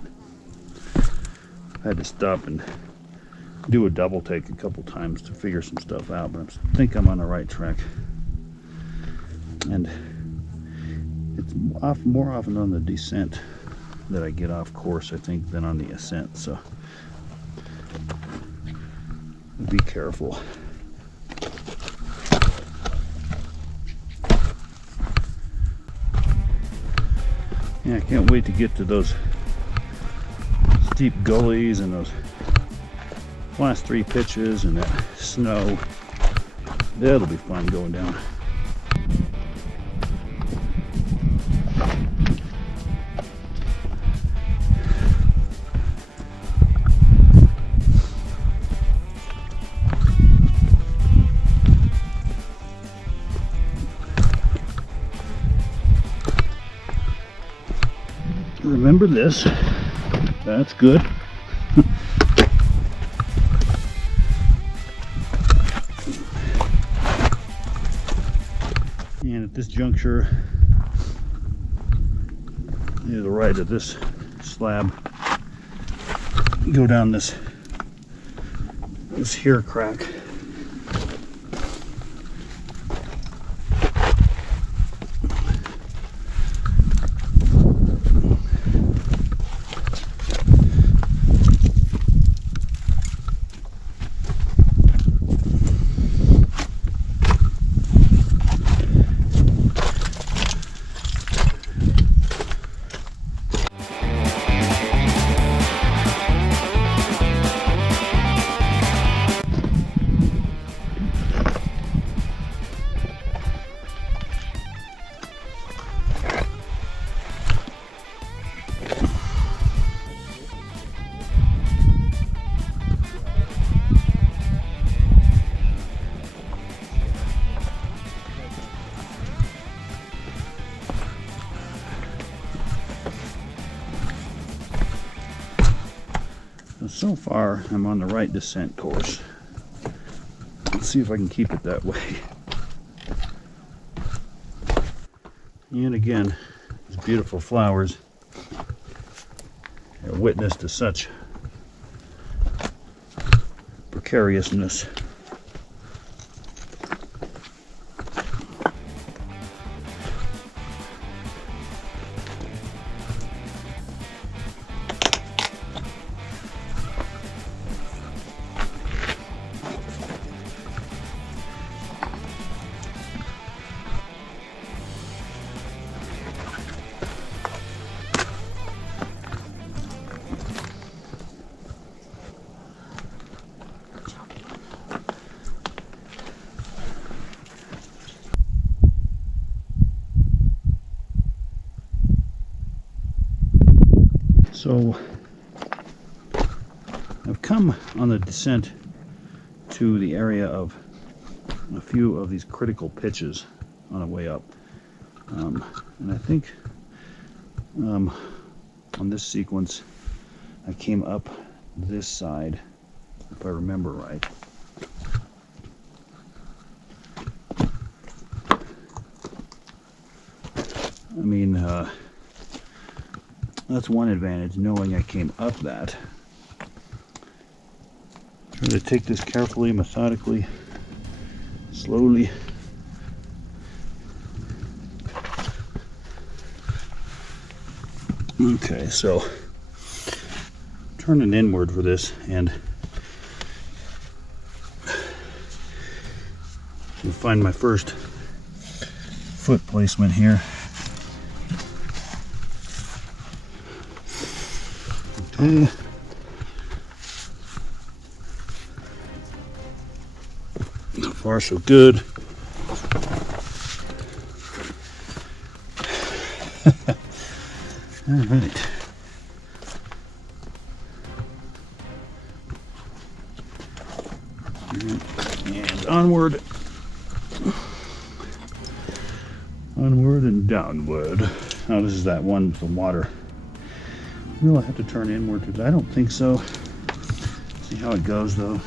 I had to stop and do a double take a couple times to figure some stuff out, but I think I'm on the right track. And it's more often on the descent that I get off course, I think, than on the ascent, so be careful. Yeah, I can't wait to get to those steep gullies and those class 3 pitches and that snow. That'll be fun going down. Remember this. That's good. And at this juncture, near the right of this slab, go down this here crack. So far, I'm on the right descent course. Let's see if I can keep it that way. And again, these beautiful flowers are witness to such precariousness. So come on the descent to the area of a few of these critical pitches on the way up. And I think on this sequence I came up this side, if I remember right. I mean, that's one advantage, knowing I came up that. Try to take this carefully, methodically, slowly. Okay, so turning inward for this, and you'll find my first foot placement here. Okay. So far, so good. All right. And onward. Onward and downward. Now this is that one with the water. Will I have to turn inward? I don't think so. See how it goes though.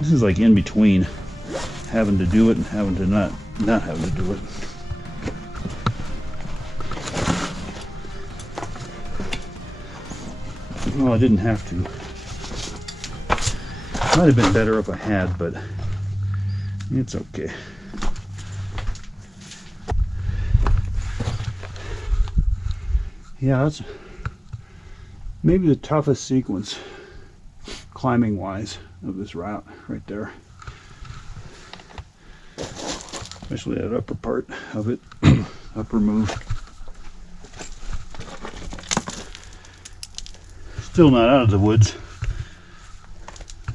This is like in between having to do it and having to not having to do it. Well, I didn't have to. Might have been better if I had, but it's okay. Yeah, that's maybe the toughest sequence, climbing wise, of this route right there. Especially that upper part of it, upper move. Still not out of the woods.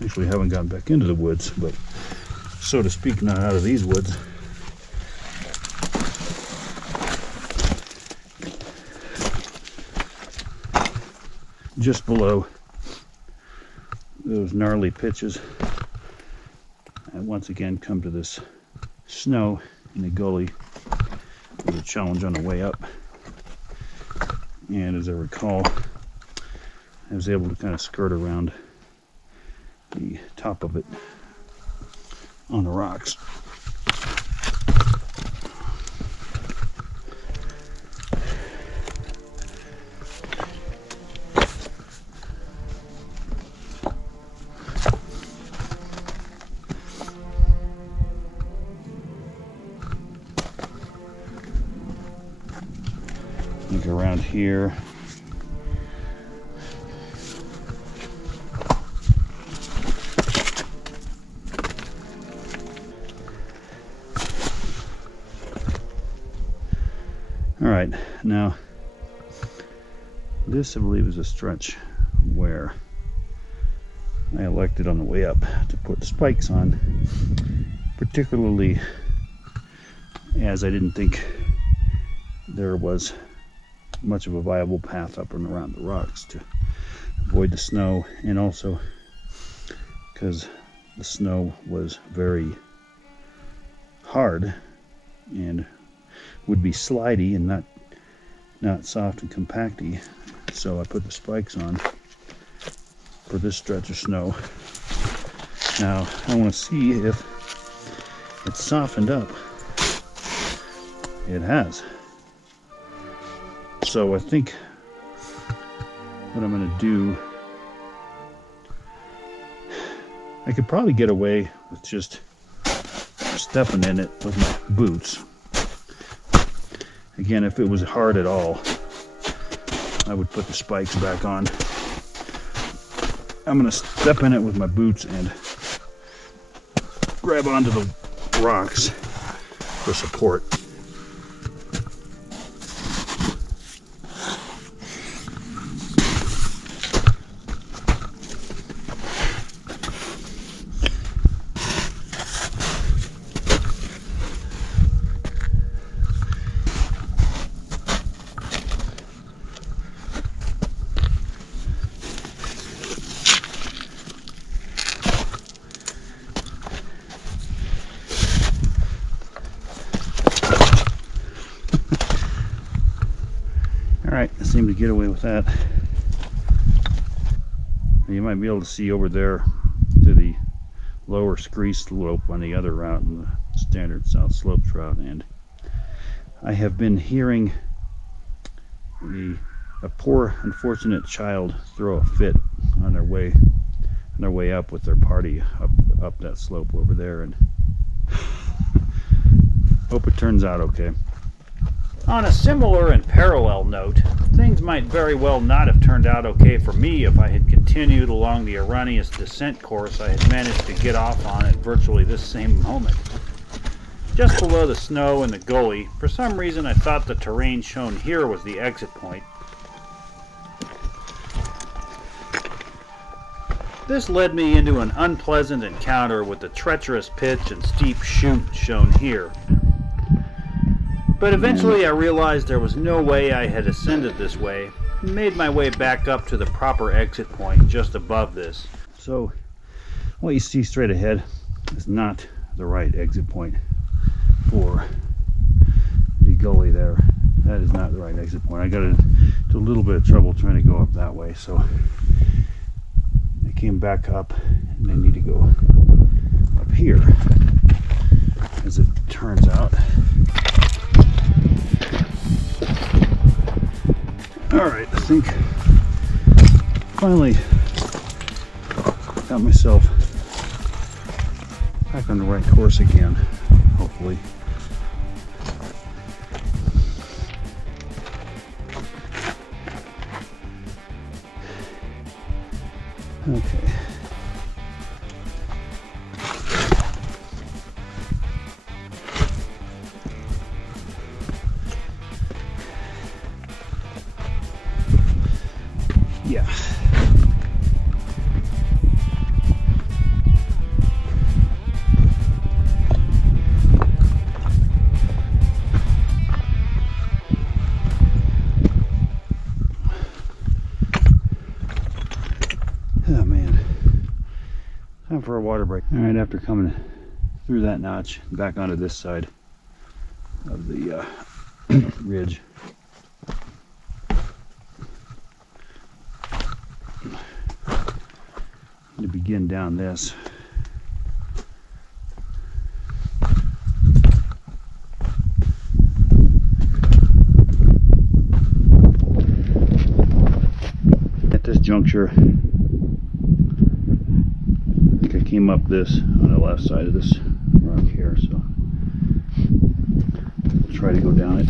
Actually haven't gotten back into the woods, but so to speak, not out of these woods. Just below those gnarly pitches, I once again come to this snow in the gully with a challenge on the way up. And as I recall, I was able to kind of skirt around the top of it on the rocks. Look around here. All right, now this I believe is a stretch where I elected on the way up to put spikes on, particularly as I didn't think there was much of a viable path up and around the rocks to avoid the snow, and also because the snow was very hard and would be slidey and not soft and compacty. So I put the spikes on for this stretch of snow. Now I want to see if it's softened up. It has. So I think what I'm going to do, I could probably get away with just stepping in it with my boots. Again, if it was hard at all, I would put the spikes back on. I'm going to step in it with my boots and grab onto the rocks for support. Alright, I seem to get away with that. You might be able to see over there to the lower scree slope on the other route, in the standard South Slopes route, and I have been hearing a poor unfortunate child throw a fit on their way up with their party up that slope over there, and hope it turns out okay. On a similar and parallel note, things might very well not have turned out okay for me if I had continued along the erroneous descent course I had managed to get off on at virtually this same moment. Just below the snow and the gully, for some reason I thought the terrain shown here was the exit point. This led me into an unpleasant encounter with the treacherous pitch and steep chute shown here. But eventually I realized there was no way I had ascended this way, and made my way back up to the proper exit point just above this. So, what you see straight ahead is not the right exit point for the gully there. That is not the right exit point. I got into a little bit of trouble trying to go up that way, so I came back up, and I need to go up here, as it turns out. Alright, I think finally got myself back on the right course again, hopefully. Okay. Yeah. Oh man. Time for a water break. Alright, after coming through that notch, back onto this side of the ridge. To begin down this. At this juncture, I think I came up this on the left side of this rock here, so I'll try to go down it.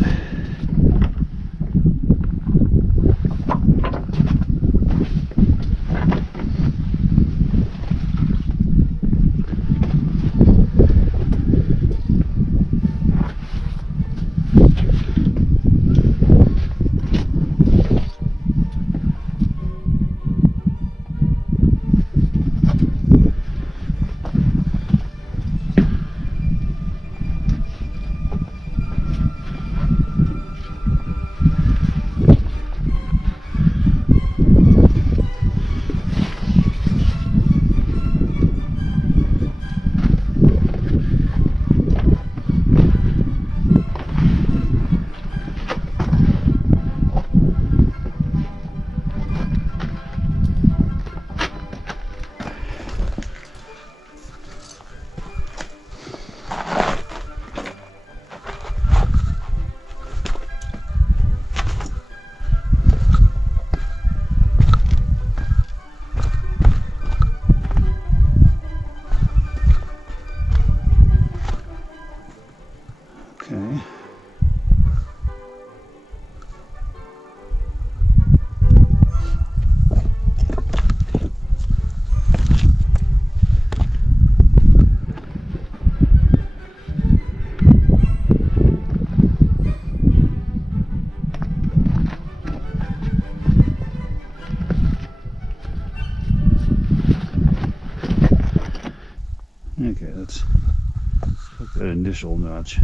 Okay, let's look at that initial notch,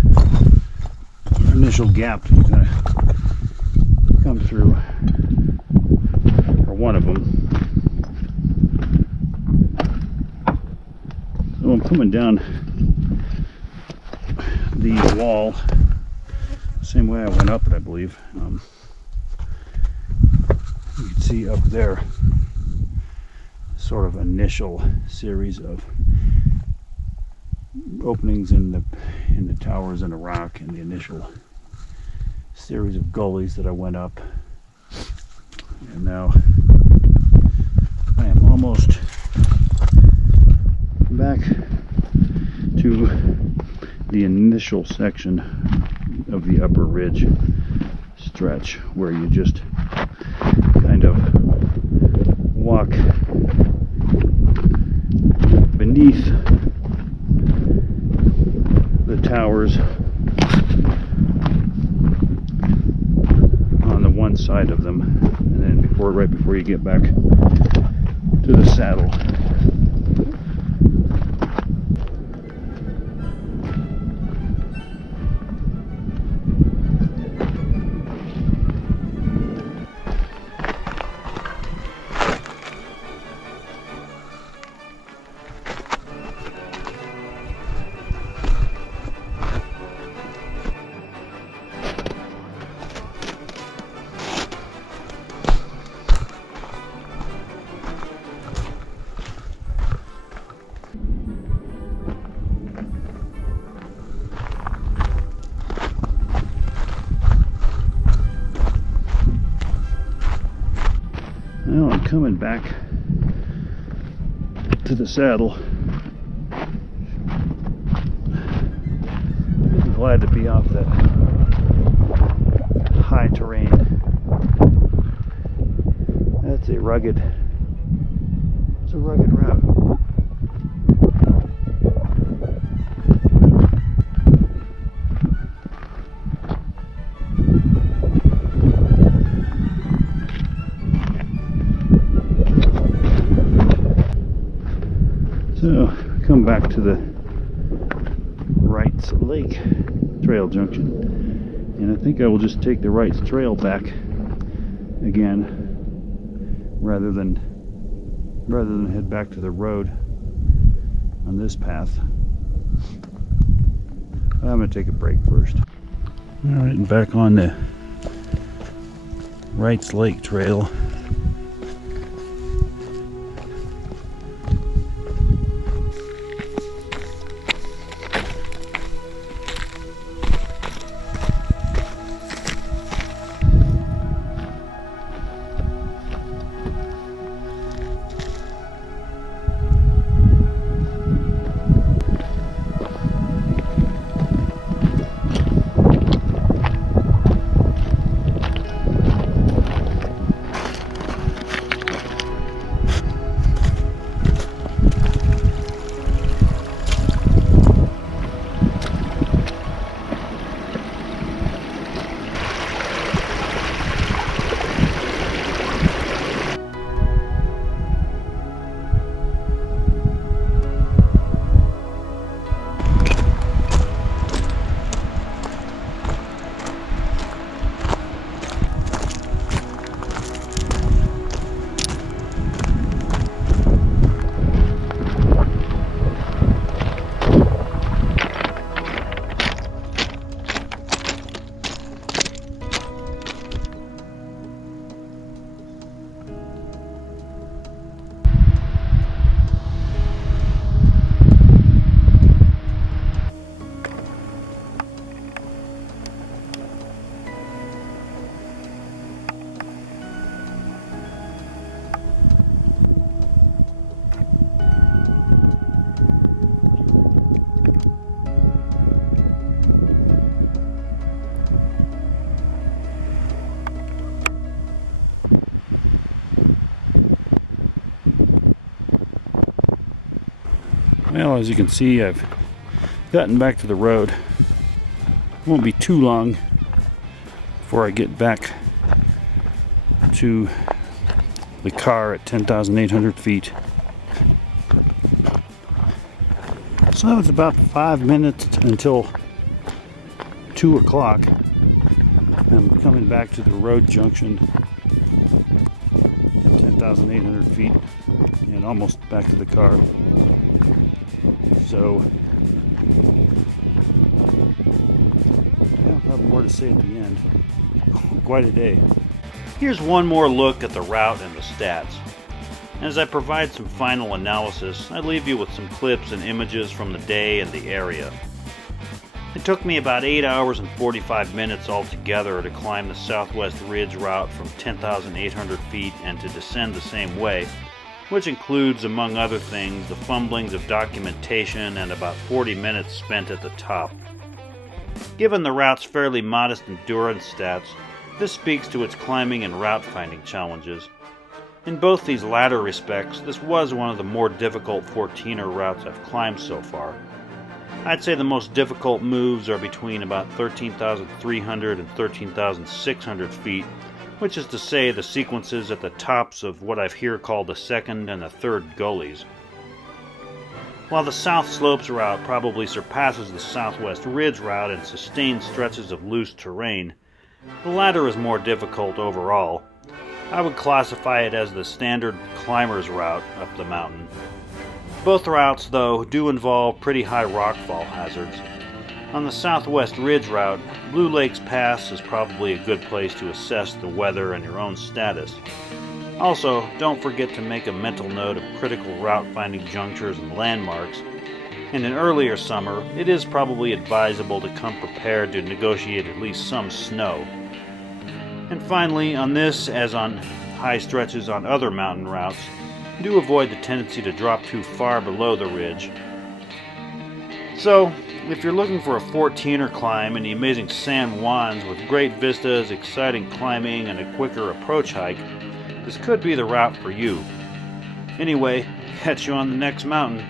initial gap that you kind of come through, or one of them. So I'm coming down the wall the same way I went up it, I believe. You can see up there sort of initial series of openings in the towers in the rock, and the initial series of gullies that I went up. And now I am almost back to the initial section of the upper ridge stretch, where you just kind of walk beneath the towers on the one side of them, and then right before you get back to the saddle. Now I'm coming back to the saddle. I'm glad to be off that high terrain. It's a rugged route. So, come back to the Wright's Lake trail junction, and I think I will just take the Wright's trail back again, rather than head back to the road on this path. I'm going to take a break first. Alright, and back on the Wright's Lake trail. Well, as you can see, I've gotten back to the road. It won't be too long before I get back to the car at 10,800 feet. So it's about 5 minutes until 2 o'clock. I'm coming back to the road junction at 10,800 feet and almost back to the car. So, yeah, I'll have more to say at the end. Quite a day. Here's one more look at the route and the stats. As I provide some final analysis, I leave you with some clips and images from the day and the area. It took me about 8 hours and 45 minutes altogether to climb the Southwest Ridge route from 10,800 feet and to descend the same way, which includes, among other things, the fumblings of documentation and about 40 minutes spent at the top. Given the route's fairly modest endurance stats, this speaks to its climbing and route finding challenges. In both these latter respects, this was one of the more difficult 14er routes I've climbed so far. I'd say the most difficult moves are between about 13,300 and 13,600 feet, which is to say the sequences at the tops of what I've here called the second and the third gullies. While the South Slopes route probably surpasses the Southwest Ridge route in sustained stretches of loose terrain, the latter is more difficult overall. I would classify it as the standard climber's route up the mountain. Both routes, though, do involve pretty high rockfall hazards. On the Southwest Ridge route, Blue Lakes Pass is probably a good place to assess the weather and your own status. Also, don't forget to make a mental note of critical route-finding junctures and landmarks. And in earlier summer, it is probably advisable to come prepared to negotiate at least some snow. And finally, on this, as on high stretches on other mountain routes, do avoid the tendency to drop too far below the ridge. So, if you're looking for a 14er climb in the amazing San Juans with great vistas, exciting climbing, and a quicker approach hike, this could be the route for you. Anyway, catch you on the next mountain.